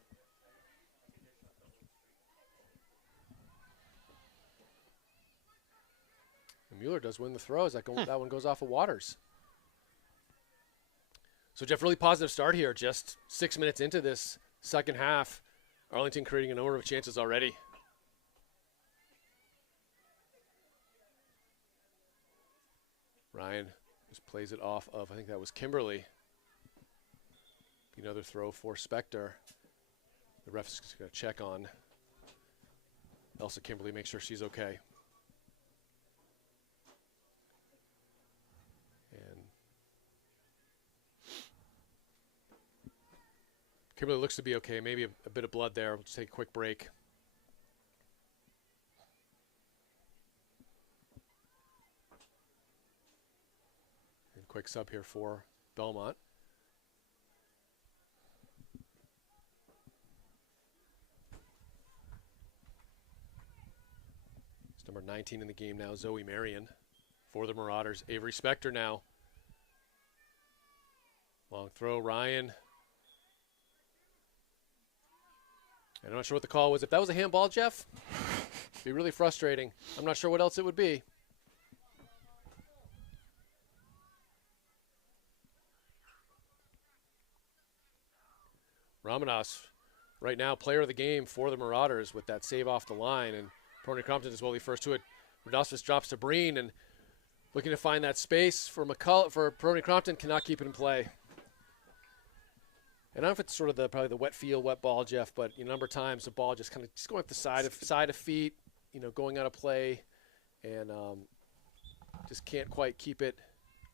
And Mueller does win the throws. That one goes off of Waters. So, Jeff, really positive start here. Just 6 minutes into this second half. Arlington creating a number of chances already. Ryan just plays it off of, I think that was Kimberly. Another throw for Spector. The ref's going to check on Elsa Kimberly, make sure she's okay. And Kimberly looks to be okay. Maybe a bit of blood there. We'll just take a quick break. And quick sub here for Belmont. Number 19 in the game now, Zoe Marion. For the Marauders, Avery Spector now. Long throw, Ryan. I'm not sure what the call was. If that was a handball, Jeff, it'd be really frustrating. I'm not sure what else it would be. Ramadas, right now, player of the game for the Marauders with that save off the line. And Prony Crompton is well the first to it. Radosvich drops to Breen and looking to find that space for Prony Crompton, cannot keep it in play. And I don't know if it's sort of probably the wet field, wet ball, Jeff, but a number of times the ball just kind of going up the side of feet, going out of play, and just can't quite keep it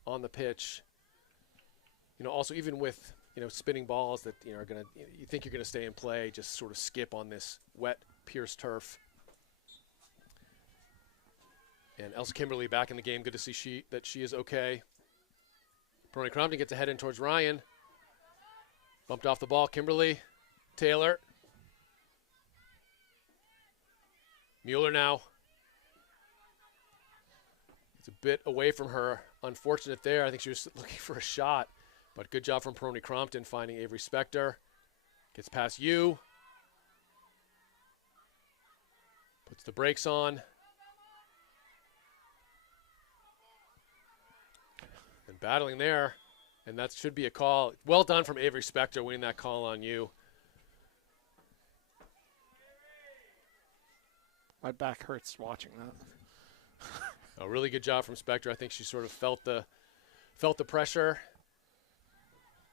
on the pitch. Also even with spinning balls that are gonna, you think you're gonna stay in play, just sort of skip on this wet Pierce turf. And Elsa Kimberly back in the game. Good to see that she is okay. Prony Crompton gets ahead in towards Ryan. Bumped off the ball. Kimberly, Taylor. Mueller now. It's a bit away from her. Unfortunate there. I think she was looking for a shot. But good job from Prony Crompton finding Avery Spector. Gets past you. Puts the brakes on. And battling there. And that should be a call. Well done from Avery Spector winning that call on you. My back hurts watching that. A really good job from Spector. I think she sort of felt the pressure.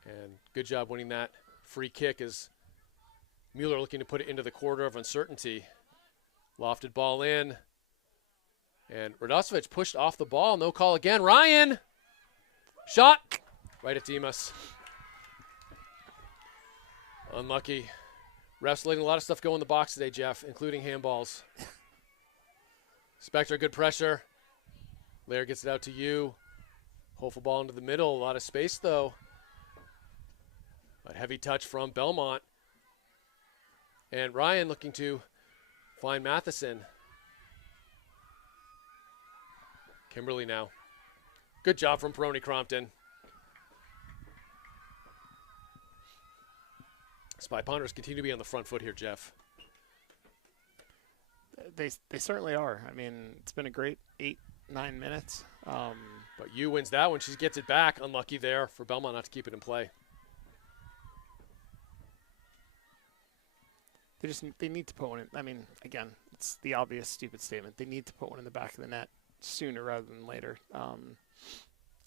And good job winning that free kick as Mueller looking to put it into the corridor of uncertainty. Lofted ball in. And Radosovic pushed off the ball. No call again. Ryan! Shot! Right at Dimas. Unlucky. Refs letting a lot of stuff go in the box today, Jeff, including handballs. Spector, good pressure. Lair gets it out to you. Hopeful ball into the middle. A lot of space, though. A heavy touch from Belmont. And Ryan looking to find Matheson. Kimberly now. Good job from Peroni Crompton. Spy Ponders continue to be on the front foot here, Jeff. They certainly are. I mean, it's been a great 8-9 minutes. But Yu wins that one. She gets it back. Unlucky there for Belmont not to keep it in play. They need to put one in. I mean, again, it's the obvious stupid statement. They need to put one in the back of the net sooner rather than later.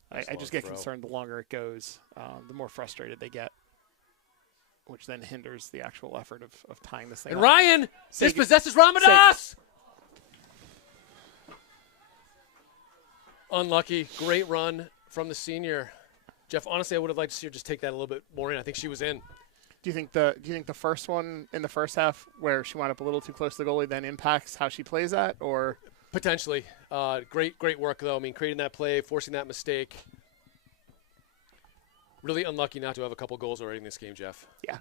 I just get concerned the longer it goes, the more frustrated they get, which then hinders the actual effort of tying this thing And up. Ryan dispossesses Ramadas! Unlucky. Great run from the senior. Jeff, honestly, I would have liked to see her just take that a little bit more in. I think she was in. Do you think the first one in the first half where she wound up a little too close to the goalie then impacts how she plays that, or Potentially. Great work, though. I mean, creating that play, forcing that mistake. Really unlucky not to have a couple goals already in this game, Jeff. yeah?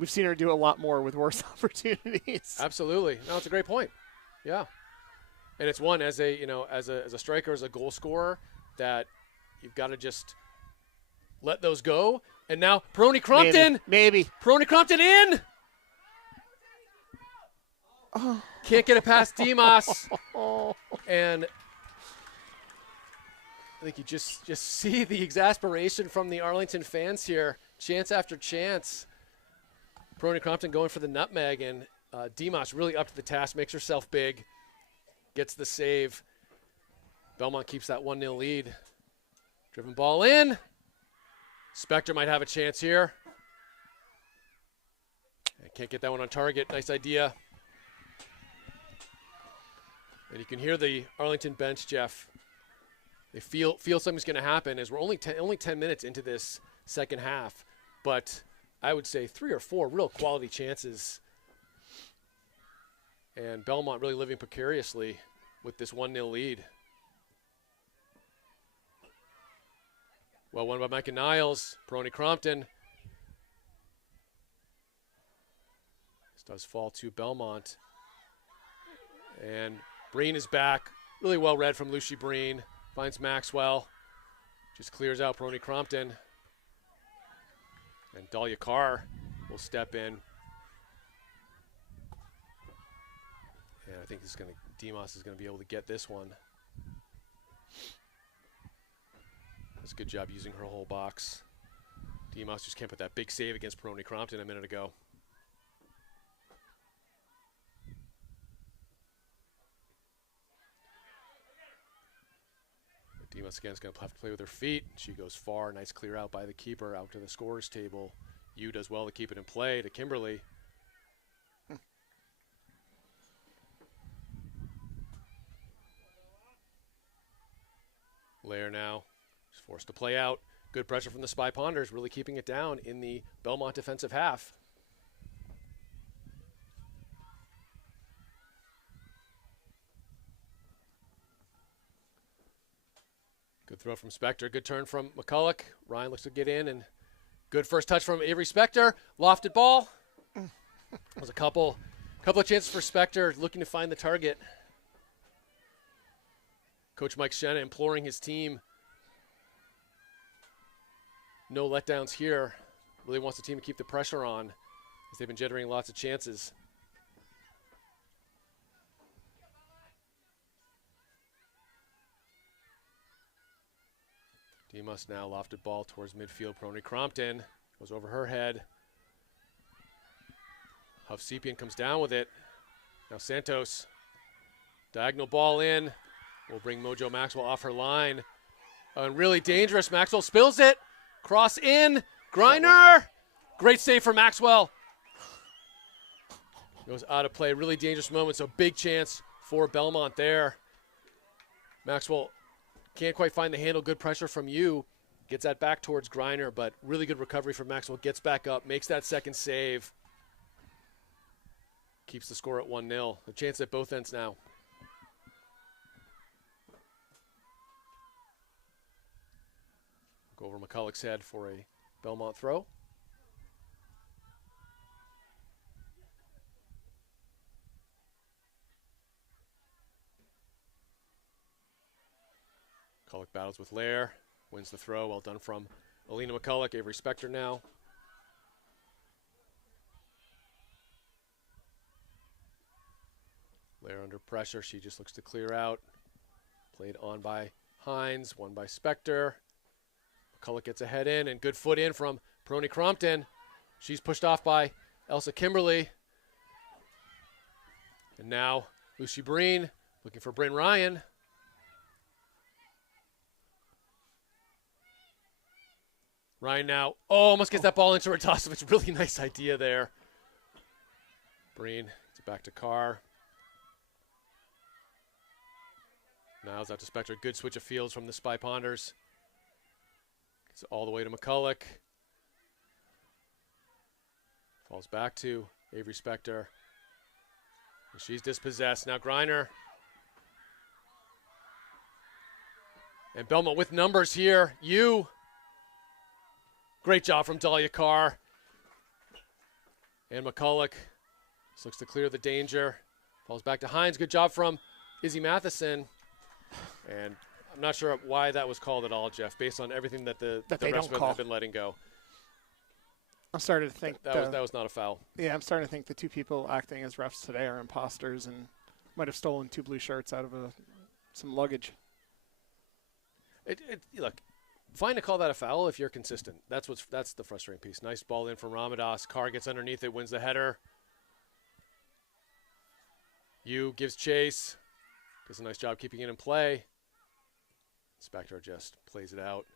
We've seen her do a lot more with worse opportunities. Absolutely. No, it's a great point. Yeah. And it's one as a striker, as a goal scorer, that you've got to just let those go. And now Peroni Crompton. Maybe. Peroni Crompton in. Oh. Can't get it past Dimas. And I think you just see the exasperation from the Arlington fans here. Chance after chance. Peroni Crompton going for the nutmeg, and Dimas really up to the task, makes herself big, gets the save. Belmont keeps that 1-0 lead. Driven ball in. Spector might have a chance here. Can't get that one on target. Nice idea. And you can hear the Arlington bench, Jeff. They feel something's going to happen as we're only 10 minutes into this second half. But I would say 3 or 4 real quality chances. And Belmont really living precariously with this 1-0 lead. Well won by Micah Niles. Peroni Crompton. This does fall to Belmont. And Breen is back. Really well read from Lucy Breen. Finds Maxwell. Just clears out Peroni Crompton. And Dahlia Carr will step in. And I think Dimas is going to be able to get this one. That's a good job using her whole box. Dimas just can't put that big save against Peroni Crompton a minute ago. Dimas again is going to have to play with her feet. She goes far. Nice clear out by the keeper out to the scorer's table. Yu does well to keep it in play to Kimberly. Lair now is forced to play out. Good pressure from the Spy Ponders, really keeping it down in the Belmont defensive half. Good throw from Spector. Good turn from McCulloch. Ryan looks to get in, and good first touch from Avery Spector. Lofted ball. There's a couple of chances for Spector looking to find the target. Coach Mike Shenna imploring his team. No letdowns here. Really wants the team to keep the pressure on as they've been generating lots of chances. Dimas now lofted ball towards midfield. Peroni Crompton goes over her head. Hovsepian comes down with it. Now Santos. Diagonal ball in. Will bring Mojo Maxwell off her line. And really dangerous. Maxwell spills it. Cross in. Griner. Great save for Maxwell. Goes out of play. Really dangerous moment. So big chance for Belmont there. Maxwell can't quite find the handle. Good pressure from Yu. Gets that back towards Griner, but really good recovery from Maxwell. Gets back up, makes that second save. Keeps the score at 1-0. A chance at both ends now. Go over McCulloch's head for a Belmont throw. McCulloch battles with Lair, wins the throw. Well done from Alina McCulloch. Avery Spector now. Lair under pressure. She just looks to clear out. Played on by Hines, won by Spector. McCulloch gets a head in and good foot in from Peroni Crompton. She's pushed off by Elsa Kimberly. And now Lucy Breen looking for Bryn Ryan. Ryan now, almost gets that ball into Radosovich. Really nice idea there. Breen gets it back to Carr. Niles out to Spector. Good switch of fields from the Spy Ponders. Gets it all the way to McCulloch. Falls back to Avery Spector. And she's dispossessed. Now Griner. And Belmont with numbers here. Great job from Dahlia Carr. And McCulloch just looks to clear the danger. Falls back to Hines. Good job from Izzy Matheson. And I'm not sure why that was called at all, Jeff, based on everything that the rest of them have been letting go. I'm starting to think that was not a foul. Yeah, I'm starting to think the two people acting as refs today are imposters and might have stolen 2 blue shirts out of some luggage. Look, fine to call that a foul if you're consistent. That's the frustrating piece. Nice ball in from Ramadas. Carr gets underneath it, wins the header. Yu gives chase. Does a nice job keeping it in play. Spector just plays it out.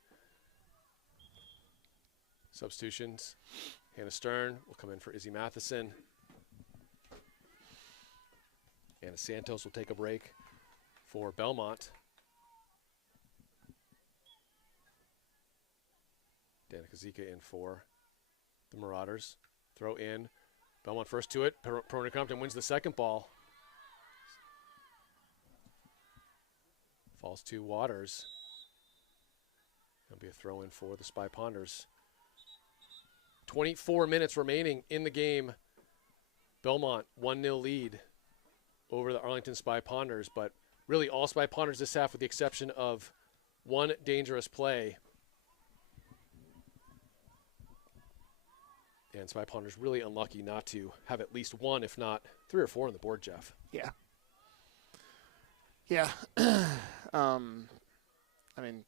Substitutions. Hannah Stern will come in for Izzy Matheson. Anna Santos will take a break for Belmont. Danica Zika in for the Marauders. Throw in. Belmont first to it. Peroni Compton wins the second ball. Falls to Waters. That'll be a throw in for the Spy Ponders. 24 minutes remaining in the game. Belmont 1-0 lead over the Arlington Spy Ponders, but really all Spy Ponders this half with the exception of one dangerous play. And Spy Ponders really unlucky not to have at least one, if not 3 or 4 on the board, Jeff. Yeah. Yeah. I mean,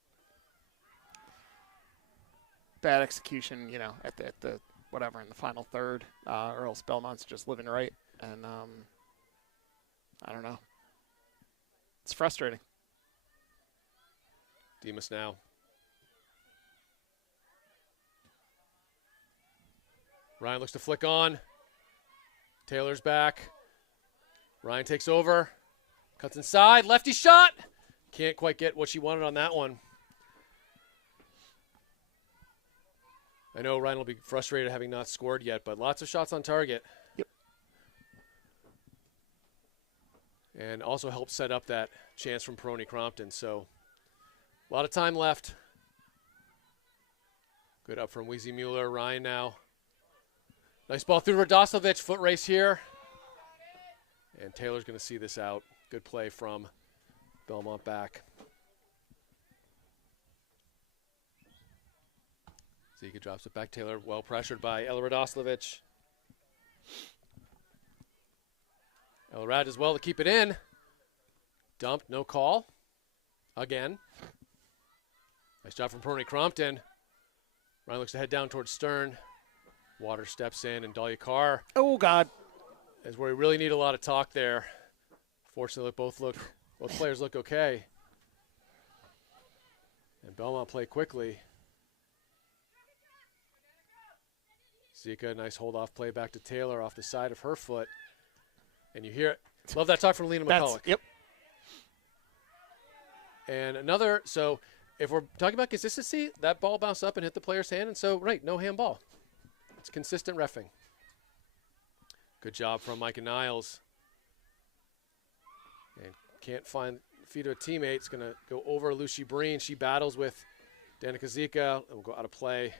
bad execution, at the whatever in the final third, or else Belmont's just living right. And I don't know. It's frustrating. Demas now. Ryan looks to flick on. Taylor's back. Ryan takes over. Cuts inside. Lefty shot. Can't quite get what she wanted on that one. I know Ryan will be frustrated having not scored yet, but lots of shots on target. Yep. And also helped set up that chance from Peroni Crompton. So a lot of time left. Good up from Weezy Mueller. Ryan now. Nice ball through Radosovich. Foot race here. And Taylor's going to see this out. Good play from Belmont back. Zika drops it back. Taylor well pressured by Ella Radoslovich. Elrad as well to keep it in. Dumped, no call. Again. Nice job from Peroni Crompton. Ryan looks to head down towards Stern. Water steps in, and Dahlia Carr. Oh, God. Is where we really need a lot of talk there. Fortunately, both players look okay. And Belmont play quickly. Zika, nice hold-off play back to Taylor off the side of her foot. And you hear it. Love that talk from Lena McCulloch. Yep. And another, so if we're talking about consistency, that ball bounced up and hit the player's hand, and so, right, no handball. It's consistent reffing. Good job from Micah Niles. And can't find feet of a teammate. It's going to go over Lucy Breen. She battles with Danica Zika. It will go out of play.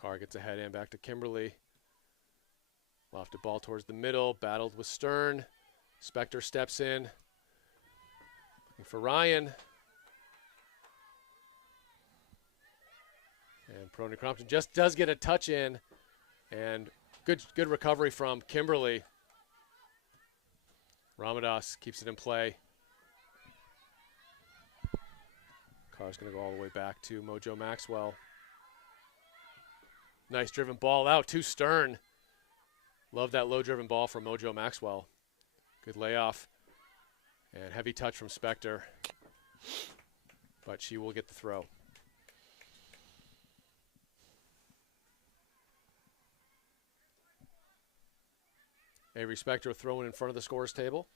Carr gets a head in back to Kimberly. Lofted ball towards the middle. Battled with Stern. Spector steps in. Looking for Ryan. And Prony Crompton just does get a touch in. And good recovery from Kimberly. Ramadas keeps it in play. Carr's going to go all the way back to Mojo Maxwell. Nice driven ball out to Stern. Love that low driven ball from Mojo Maxwell. Good layoff. And heavy touch from Spector. But she will get the throw. Avery Spector throwing in front of the scores table.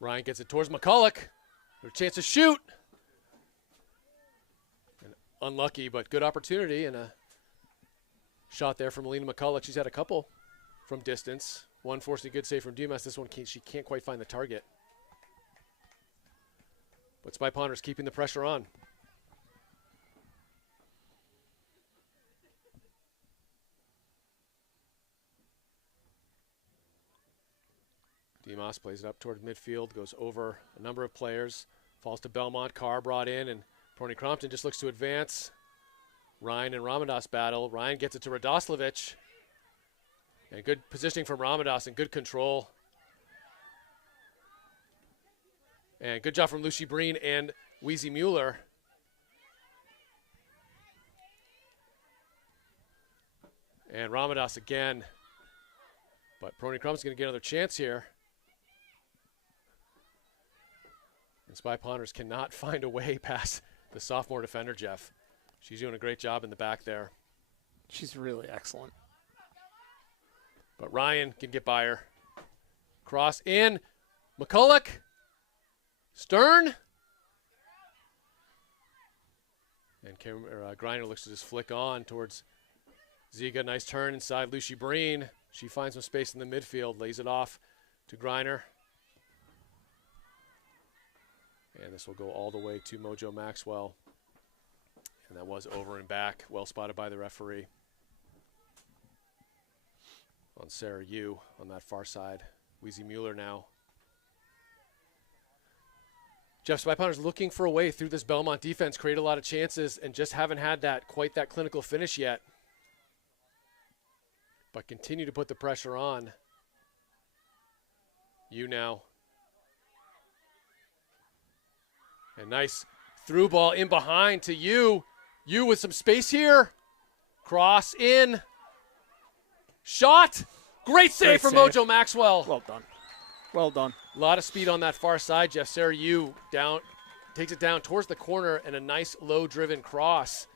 Ryan gets it towards McCulloch. There's a chance to shoot. And unlucky, but good opportunity and a shot there from Melina McCulloch. She's had a couple from distance. One forcing a good save from Dumas. This one she can't quite find the target. But Spy Ponders keeping the pressure on. Dimas plays it up toward midfield, goes over a number of players, falls to Belmont. Carr brought in, and Prony Crompton just looks to advance. Ryan and Ramadas battle. Ryan gets it to Radoslavich. And good positioning from Ramadas and good control. And good job from Lucy Breen and Weezy Mueller. And Ramadas again. But Prony Crompton's going to get another chance here. And Spy Ponders cannot find a way past the sophomore defender, Jeff. She's doing a great job in the back there. She's really excellent. But Ryan can get by her. Cross in. McCulloch. Stern. And Griner looks to just flick on towards Ziga. Nice turn inside Lucy Breen. She finds some space in the midfield. Lays it off to Griner. And this will go all the way to Mojo Maxwell. And that was over and back. Well spotted by the referee. On Sarah Yu on that far side. Weezy Mueller now. Jeff, Spy Ponders looking for a way through this Belmont defense, create a lot of chances, and just haven't had quite that clinical finish yet. But continue to put the pressure on. You now. And nice through ball in behind to you. You with some space here. Cross in. Shot. Great save from Mojo Maxwell. Well done. Well done. A lot of speed on that far side, Jeff. Sarah Yu down, takes it down towards the corner and a nice low-driven cross.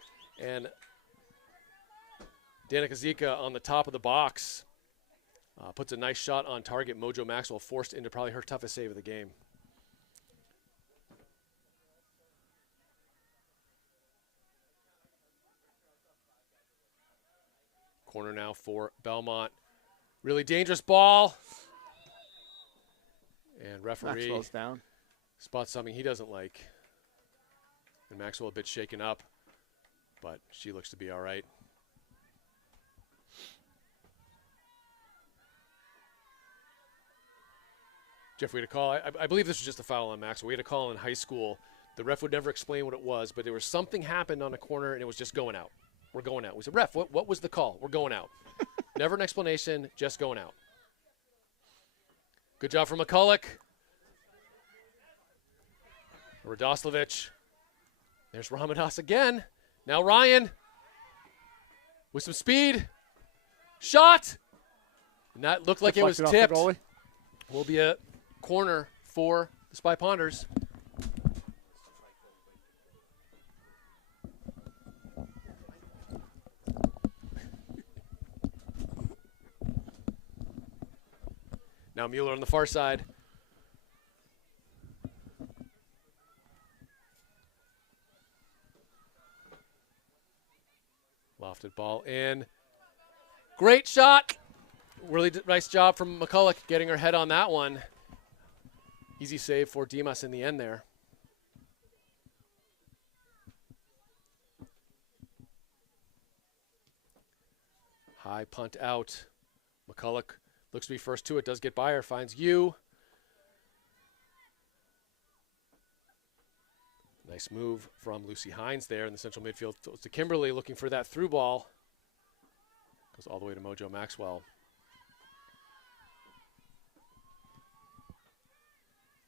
And Danica Zika on the top of the box puts a nice shot on target. Mojo Maxwell forced into probably her toughest save of the game. Corner now for Belmont. Really dangerous ball. And referee Maxwell's down. spots something he doesn't like. And Maxwell a bit shaken up, but she looks to be all right. Jeff, we had a call. I believe this was just a foul on Maxwell. We had a call in high school. The ref would never explain what it was, but there was something happened on a corner, and it was just going out. We're going out. We said, ref, what was the call? We're going out. Never an explanation, just going out. Good job from McCulloch. Radoslavich. There's Ramadas again. Now Ryan with some speed. Shot. And that looked like it was tipped. Will be a corner for the Spy Ponders. Now Mueller on the far side. Lofted ball in. Great shot. Really nice job from McCulloch getting her head on that one. Easy save for Dimas in the end there. High punt out. McCulloch looks to be first to it. Does get by her. Finds you. Nice move from Lucy Hines there in the central midfield. To Kimberly looking for that through ball. Goes all the way to Mojo Maxwell.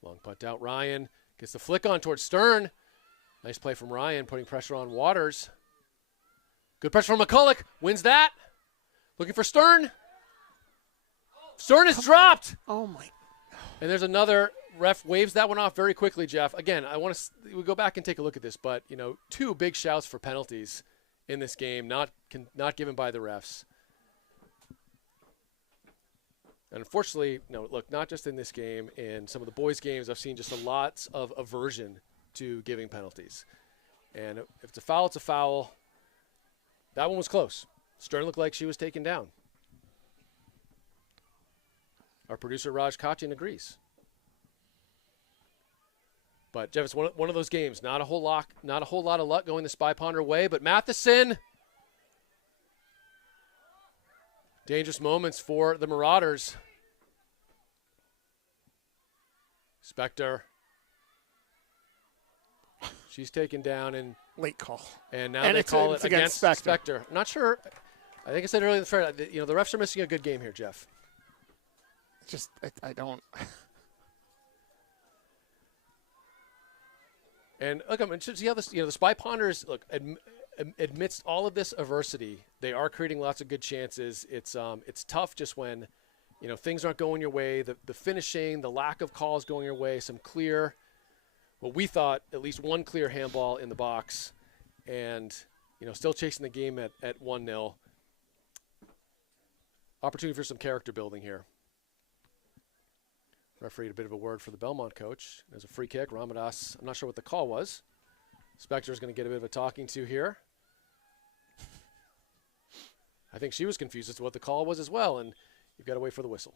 Long punt out. Ryan gets the flick on towards Stern. Nice play from Ryan, putting pressure on Waters. Good pressure from McCulloch. Wins that. Looking for Stern. Stern is dropped. Oh, my. And there's another. Ref waves that one off very quickly, Jeff. Again, we'll go back and take a look at this, but, you know, 2 big shouts for penalties in this game, not given by the refs. And unfortunately, look, not just in this game, in some of the boys' games, I've seen just lots of aversion to giving penalties. And if it's a foul, it's a foul. That one was close. Stern looked like she was taken down. Our producer, Raj Kachin, agrees. But, Jeff, it's one of those games. Not a whole lot of luck going the Spy Ponder way, but Matheson. Dangerous moments for the Marauders. Spector. She's taken down and Late call. And now they call it against Spector. Spector. I'm not sure. I think I said earlier in the fair, the refs are missing a good game here, Jeff. Just, I don't. And look, I mean, see how this, the Spy Ponders, look, amidst all of this adversity, they are creating lots of good chances. It's tough just when, things aren't going your way. The finishing, the lack of calls going your way, some clear, what we thought at least one clear handball in the box, and still chasing the game at 1-0. Opportunity for some character building here. Referee had a bit of a word for the Belmont coach. There's a free kick. Ramadas, I'm not sure what the call was. Spector's going to get a bit of a talking to here. I think she was confused as to what the call was as well, and you've got to wait for the whistle.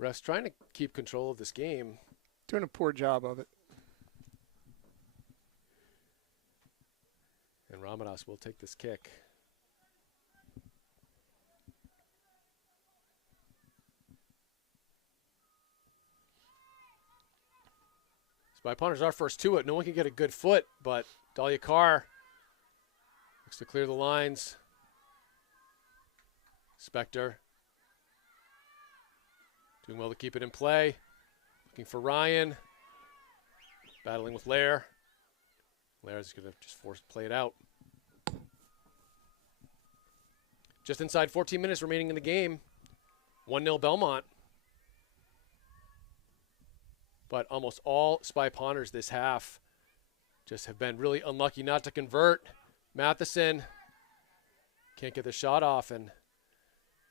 Refs trying to keep control of this game. Doing a poor job of it. And Ramadas will take this kick. Spy Ponders are first to it. No one can get a good foot, but Dahlia Carr looks to clear the lines. Spector doing well to keep it in play. Looking for Ryan. Battling with Lair. Lair's going to just play it out. Just inside 14 minutes remaining in the game. 1-0 Belmont. But almost all Spy Ponders this half just have been really unlucky not to convert. Matheson can't get the shot off, and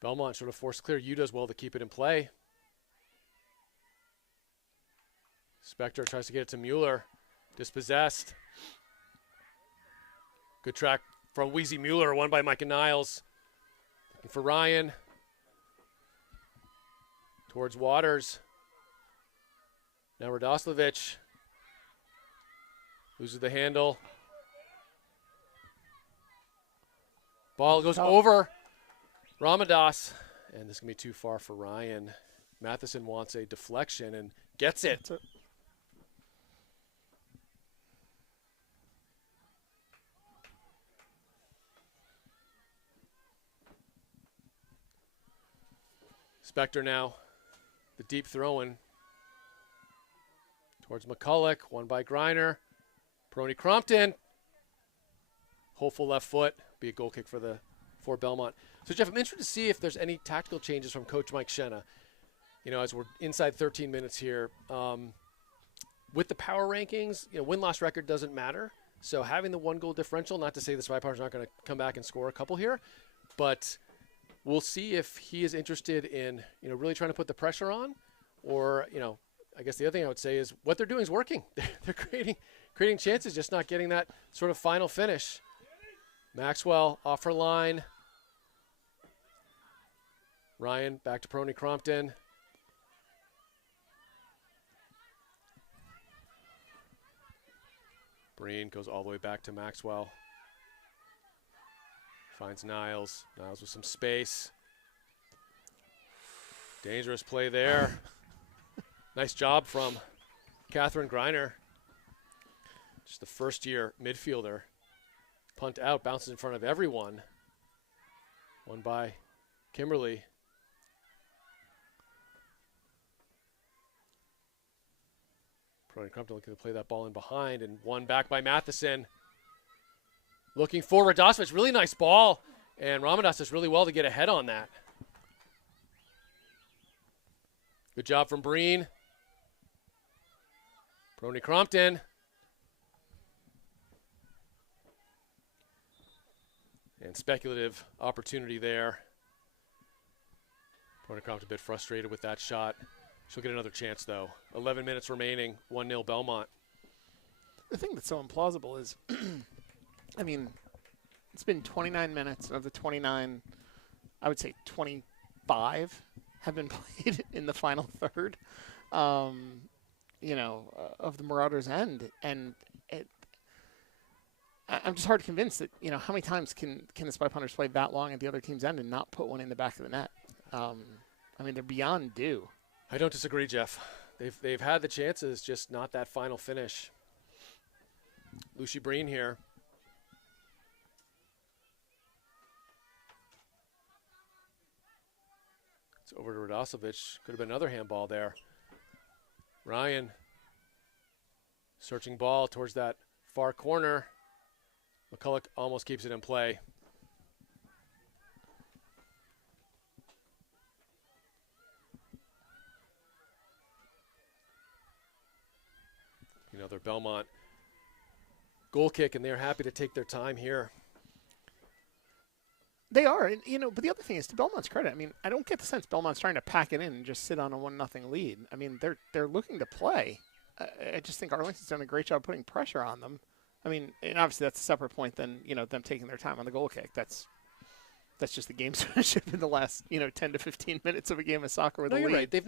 Belmont sort of forced clear. You does well to keep it in play. Spector tries to get it to Mueller. Dispossessed. Good track from Wheezy Mueller, won by Micah Niles. Looking for Ryan. Towards Waters. Now Radoslavich. Loses the handle. Ball goes over Ramadas. And this is going to be too far for Ryan. Matheson wants a deflection and gets it. Spector now, the deep throw-in towards McCulloch, won by Griner. Peroni Crompton, hopeful left foot, be a goal kick for Belmont. So Jeff, I'm interested to see if there's any tactical changes from Coach Mike Shenna. As we're inside 13 minutes here, with the power rankings, win-loss record doesn't matter, So having the 1-goal differential, not to say the Spy Pounders are not going to come back and score a couple here, but we'll see if he is interested in, really trying to put the pressure on, or, I guess the other thing I would say is what they're doing is working. They're creating chances, just not getting that sort of final finish. Maxwell off her line. Ryan back to Peroni Crompton. Breen goes all the way back to Maxwell. Finds Niles. Niles with some space. Dangerous play there. Nice job from Catherine Greiner. Just the first-year midfielder. Punt out, bounces in front of everyone. Won by Kimberly. Peroni Crumpton looking to play that ball in behind, and one back by Matheson. Looking for Radosevich. Really nice ball, and Ramadas does really well to get ahead on that. Good job from Breen. Peroni Crompton. And speculative opportunity there. Peroni Crompton a bit frustrated with that shot. She'll get another chance, though. 11 minutes remaining, 1-0 Belmont. The thing that's so implausible is, I mean, it's been 29 minutes. Of the 29, I would say 25 have been played in the final third, of the Marauders' end. And I'm just hard convinced that, how many times can the Spy Pounders play that long at the other team's end and not put one in the back of the net? They're beyond due. I don't disagree, Jeff. They've had the chances, just not that final finish. Lucy Breen here. It's over to Radosevich. Could have been another handball there. Ryan. Searching ball towards that far corner. McCulloch almost keeps it in play. Another Belmont goal kick, and they're happy to take their time here. They are, and, but the other thing is, to Belmont's credit, I don't get the sense Belmont's trying to pack it in and just sit on a 1-0 lead. They're looking to play. I just think Arlington's done a great job putting pressure on them. And obviously that's a separate point than, them taking their time on the goal kick. That's just the gamesmanship in the last, 10 to 15 minutes of a game of soccer with a lead. You're right. They're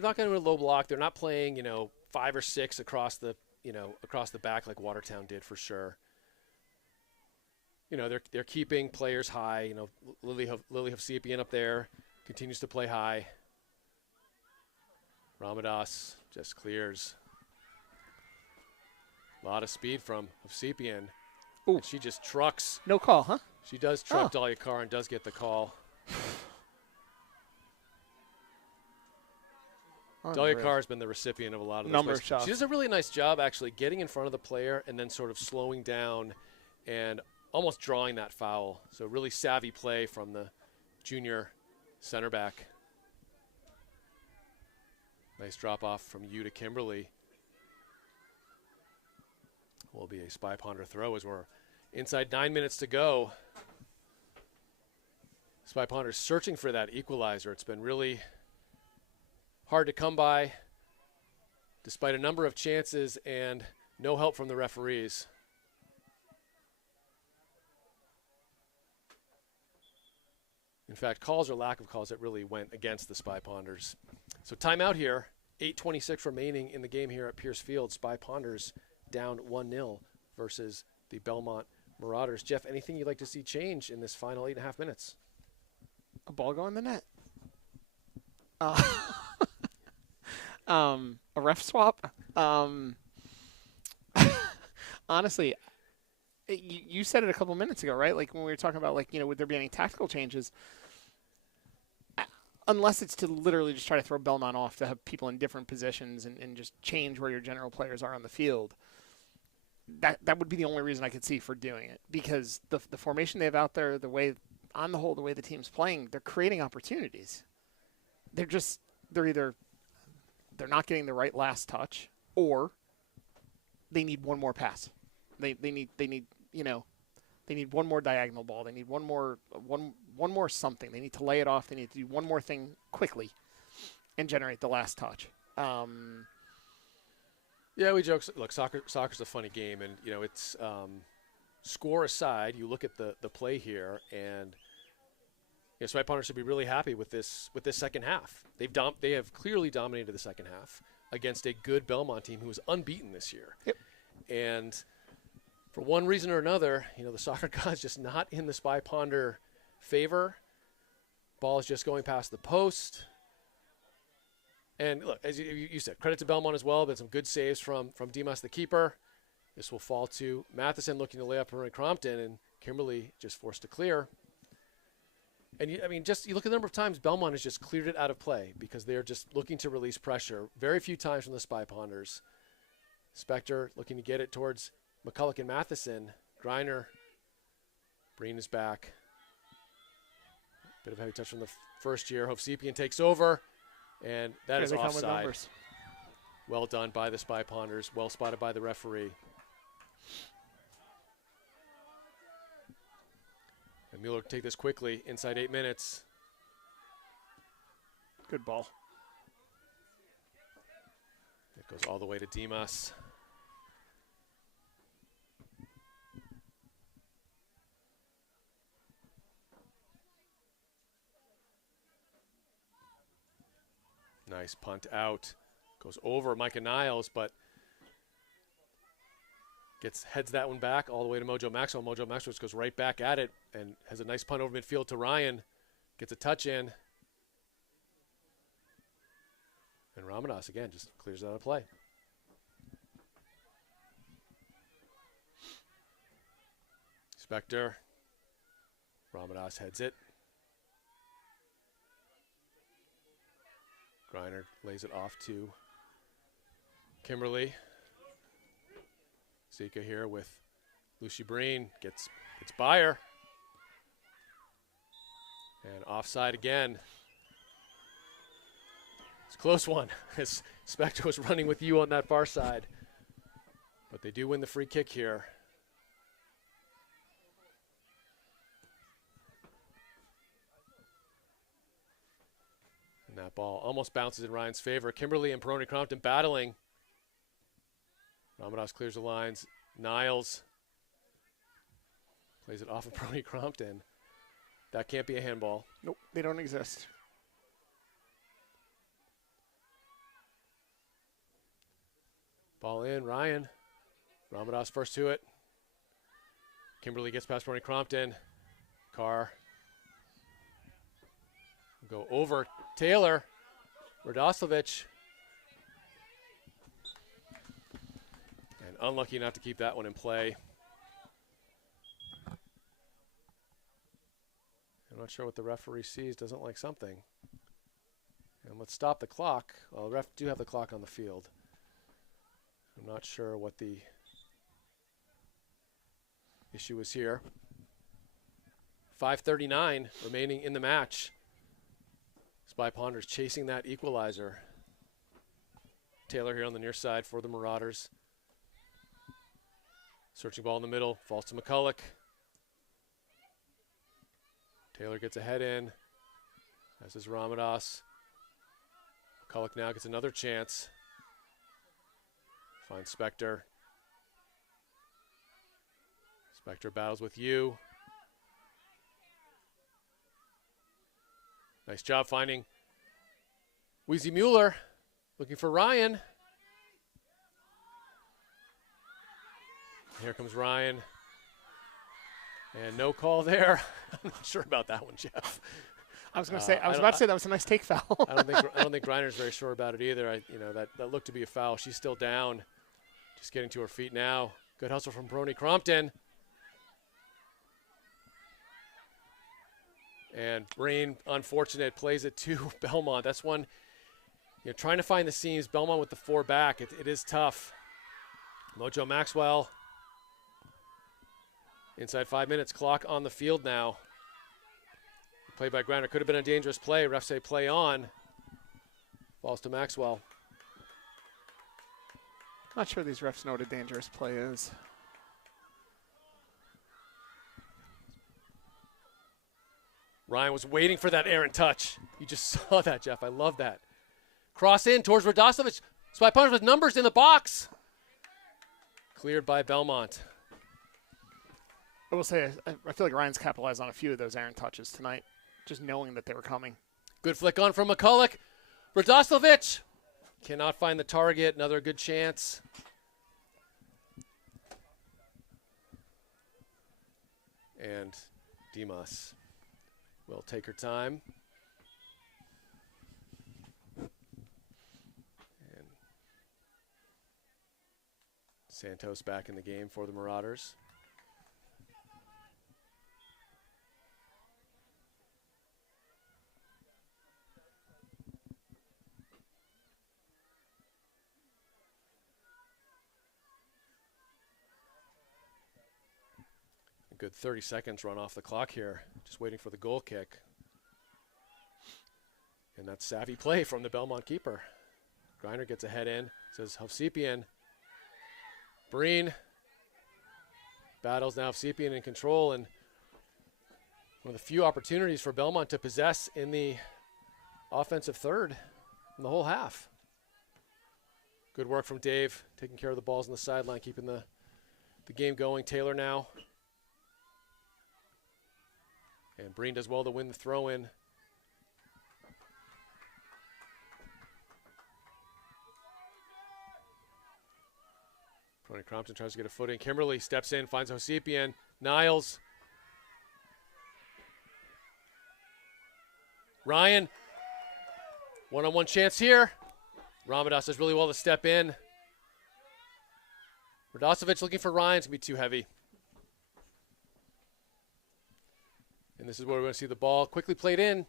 not going to low block. They're not playing, 5 or 6 across the back like Watertown did for sure. They're keeping players High. Lily Hovsepian up there continues to play high. Ramadas just clears. A lot of speed from Hovsepian. Ooh. She just trucks. No call, huh? She does truck Dahlia Carr and does get the call. Dahlia Carr has been the recipient of a lot of those plays. Shots. She does a really nice job actually getting in front of the player and then sort of slowing down and almost drawing that foul. So really savvy play from the junior center back. Nice drop off from you to Kimberly. Will be a Spy Pounder throw as we're inside 9 minutes to go. Spy Pounders searching for that equalizer. It's been really hard to come by despite a number of chances and no help from the referees. In fact, calls or lack of calls that really went against the Spy Pounders. So timeout here, 8:26 remaining in the game here at Pierce Field. Spy Pounders down 1-0 versus the Belmont Marauders. Jeff, anything you'd like to see change in this final 8.5 minutes? A ball go in the net. A ref swap. Honestly, you said it a couple minutes ago, right? Like when we were talking about, would there be any tactical changes? Unless it's to literally just try to throw Belmont off to have people in different positions and just change where your general players are on the field. That would be the only reason I could see for doing it, because the formation they have out there, the way the team's playing, they're creating opportunities. They're not getting the right last touch, or they need one more pass. They need one more diagonal ball. They need one more something. They need to lay it off. They need to do one more thing quickly and generate the last touch. Yeah, we joke. Look, soccer's a funny game, and it's score aside. You look at the play here, and Spy Pounders should be really happy with this second half. They have clearly dominated the second half against a good Belmont team who was unbeaten this year. Yep. And for one reason or another, the soccer god's just not in the Spy Ponder favor. Ball is just going past the post. And look, as you said, credit to Belmont as well, but some good saves from Dimas, the keeper. This will fall to Matheson looking to lay up Rory Crompton, and Kimberly just forced to clear. And you look at the number of times Belmont has just cleared it out of play because they are just looking to release pressure. Very few times from the Spy Ponders. Spector looking to get it towards McCulloch and Matheson. Griner, Breen is back. Bit of heavy touch from the first year. Hovsepian takes over. And that is offside. Well done by the Spy Ponders. Well spotted by the referee. And Mueller take this quickly inside 8 minutes. Good ball. It goes all the way to Dimas. Nice punt out. Goes over Micah Niles, but heads that one back all the way to Mojo Maxwell. Mojo Maxwell just goes right back at it and has a nice punt over midfield to Ryan. Gets a touch in. And Ramadas, again, just clears it out of play. Spector. Ramadas heads it. Griner lays it off to Kimberly. Zika here with Lucy Breen. Gets Bayer. And offside again. It's a close one as Spector was running with you on that far side. But they do win the free kick here. And that ball almost bounces in Ryan's favor. Kimberly and Peroni Crompton battling. Ramadas clears the lines. Niles plays it off of Peroni Crompton. That can't be a handball. Nope, they don't exist. Ball in, Ryan. Ramadas first to it. Kimberly gets past Peroni Crompton. Carr. Go over Taylor. Radoslovic. And unlucky enough to keep that one in play. I'm not sure what the referee sees. Doesn't like something. And let's stop the clock. Well, the ref do have the clock on the field. I'm not sure what the issue is here. 5:39 remaining in the match. Spy Ponders chasing that equalizer. Taylor here on the near side for the Marauders. Searching ball in the middle, falls to McCulloch. Taylor gets a head in, as is Ramadas. McCulloch now gets another chance. Finds Spector. Spector battles with you. Nice job finding Wheezy Mueller. Looking for Ryan. Here comes Ryan. And no call there. I'm not sure about that one, Jeff. I was going to say, I was about to say that was a nice take foul. I don't think Griner's very sure about it either. That looked to be a foul. She's still down. Just getting to her feet now. Good hustle from Peroni Crompton. And Breen, unfortunate, plays it to Belmont. That's one, trying to find the seams. Belmont with the 4 back. It is tough. Mojo Maxwell. Inside 5 minutes. Clock on the field now. Play by Griner. Could have been a dangerous play. Refs say play on. Falls to Maxwell. Not sure these refs know what a dangerous play is. Ryan was waiting for that errant touch. You just saw that, Jeff. I love that. Cross in towards Radosovic. Spy Punters with numbers in the box. Cleared by Belmont. I will say, I feel like Ryan's capitalized on a few of those errant touches tonight, just knowing that they were coming. Good flick on from McCulloch. Radosovic cannot find the target. Another good chance. And Dimas will take her time. And Santos back in the game for the Marauders. A good 30 seconds run off the clock here, just waiting for the goal kick. And that's savvy play from the Belmont keeper. Griner gets a head in, says Hovsepian. Breen battles now Hovsepian in control, and one of the few opportunities for Belmont to possess in the offensive third in the whole half. Good work from Dave, taking care of the balls on the sideline, keeping the game going. Taylor now. And Breen does well to win the throw-in. Tony Crompton tries to get a foot in. Kimberly steps in, finds Hovsepian. Niles. Ryan. One-on-one chance here. Ramadas does really well to step in. Radosovic looking for Ryan. It's going to be too heavy. And this is where we're going to see the ball quickly played in.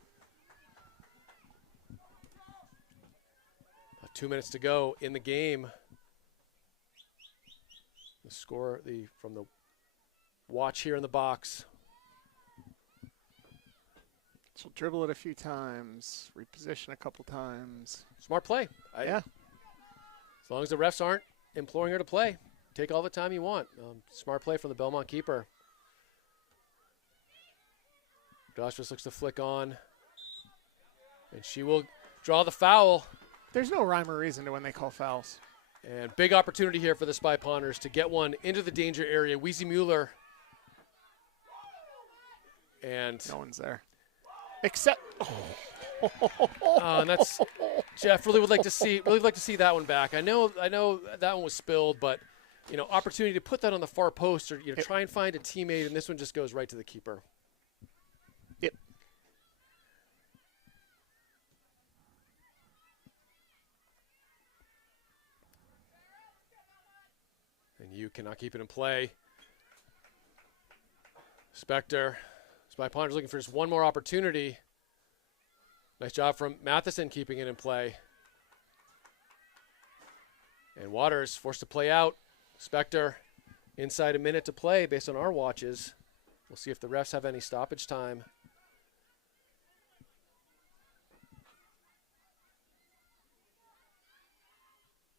About 2 minutes to go in the game. The score from the watch here in the box. She'll dribble it a few times, reposition a couple times. Smart play. Yeah. As long as the refs aren't imploring her to play, take all the time you want. Smart play from the Belmont keeper. Josh just looks to flick on. And she will draw the foul. There's no rhyme or reason to when they call fouls. And big opportunity here for the Spy Ponders to get one into the danger area. Weezy Mueller. And no one's there. Except and that's Jeff really would like to see that one back. I know that one was spilled, but opportunity to put that on the far post or try and find a teammate, and this one just goes right to the keeper. Yep. And you cannot keep it in play. Spector. Spy Ponders looking for just one more opportunity. Nice job from Matheson keeping it in play. And Waters forced to play out. Spector inside a minute to play based on our watches. We'll see if the refs have any stoppage time.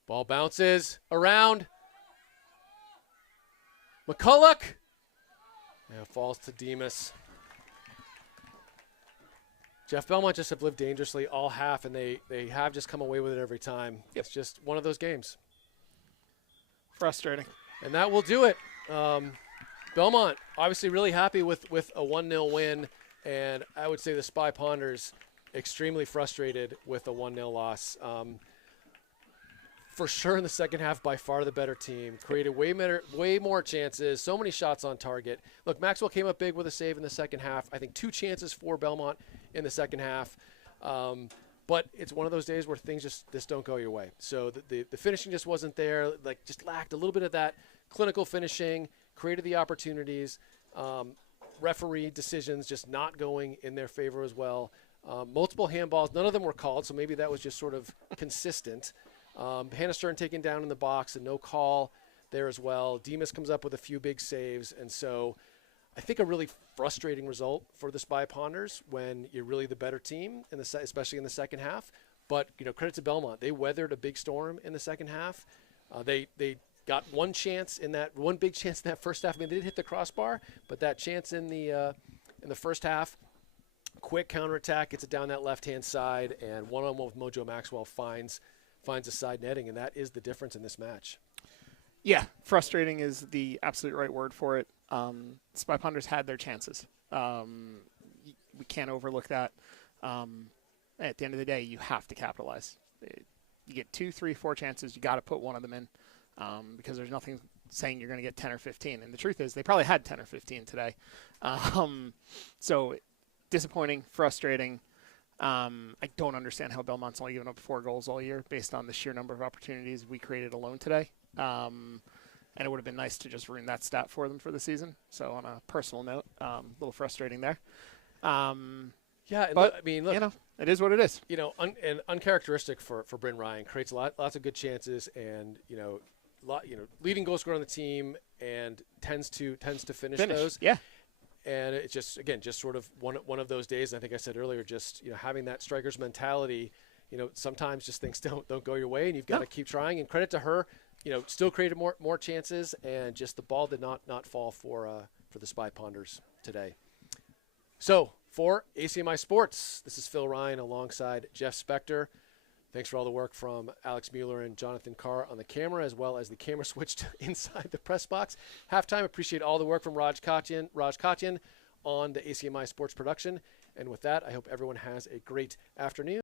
Ball bounces around. McCulloch. And falls to Demas. Jeff, Belmont just have lived dangerously all half, and they have just come away with it every time. It's just one of those games. Frustrating. And that will do it. Belmont obviously really happy with a 1-0 win, and I would say the Spy Ponders extremely frustrated with a 1-0 loss. For sure in the second half, by far the better team. Created way more chances, so many shots on target. Look, Maxwell came up big with a save in the second half. I think 2 chances for Belmont in the second half. But it's one of those days where things just don't go your way. So the finishing just wasn't there, just lacked a little bit of that clinical finishing, created the opportunities. Referee decisions just not going in their favor as well. Multiple handballs, none of them were called, so maybe that was just sort of consistent. Hannah Stern taken down in the box and no call there as well. Demas comes up with a few big saves, and so I think a really frustrating result for the Spy Ponders when you're really the better team, especially in the second half. But credit to Belmont, they weathered a big storm in the second half. They got one big chance in that first half. I mean, they did hit the crossbar, but that chance in the first half quick counterattack, gets it down that left-hand side, and one-on-one with Mojo Maxwell finds a side netting, and that is the difference in this match. Yeah, frustrating is the absolute right word for it. Spy Ponders had their chances. We can't overlook that. At the end of the day, you have to capitalize. You get 2, 3, 4 chances. You got to put one of them in because there's nothing saying you're going to get 10 or 15. And the truth is they probably had 10 or 15 today. So disappointing, frustrating. I don't understand how Belmont's only given up 4 goals all year based on the sheer number of opportunities we created alone today. And it would have been nice to just ruin that stat for them for the season. So on a personal note, a little frustrating there. Yeah, but, I mean, look, it is what it is. And uncharacteristic for Bryn Ryan, creates lots of good chances, and leading goal scorer on the team, and tends to finish those. Yeah. And it's just sort of one of those days. I think I said earlier, just having that striker's mentality. Sometimes just things don't go your way, and you've got to keep trying. And credit to her, still created more chances, and just the ball did not fall for the Spy Ponders today. So for ACMi Sports, this is Phil Ryan alongside Jeff Spector. Thanks for all the work from Alex Mueller and Jonathan Carr on the camera, as well as the camera switched inside the press box. Halftime, appreciate all the work from Raj Katyan on the ACMi Sports production. And with that, I hope everyone has a great afternoon.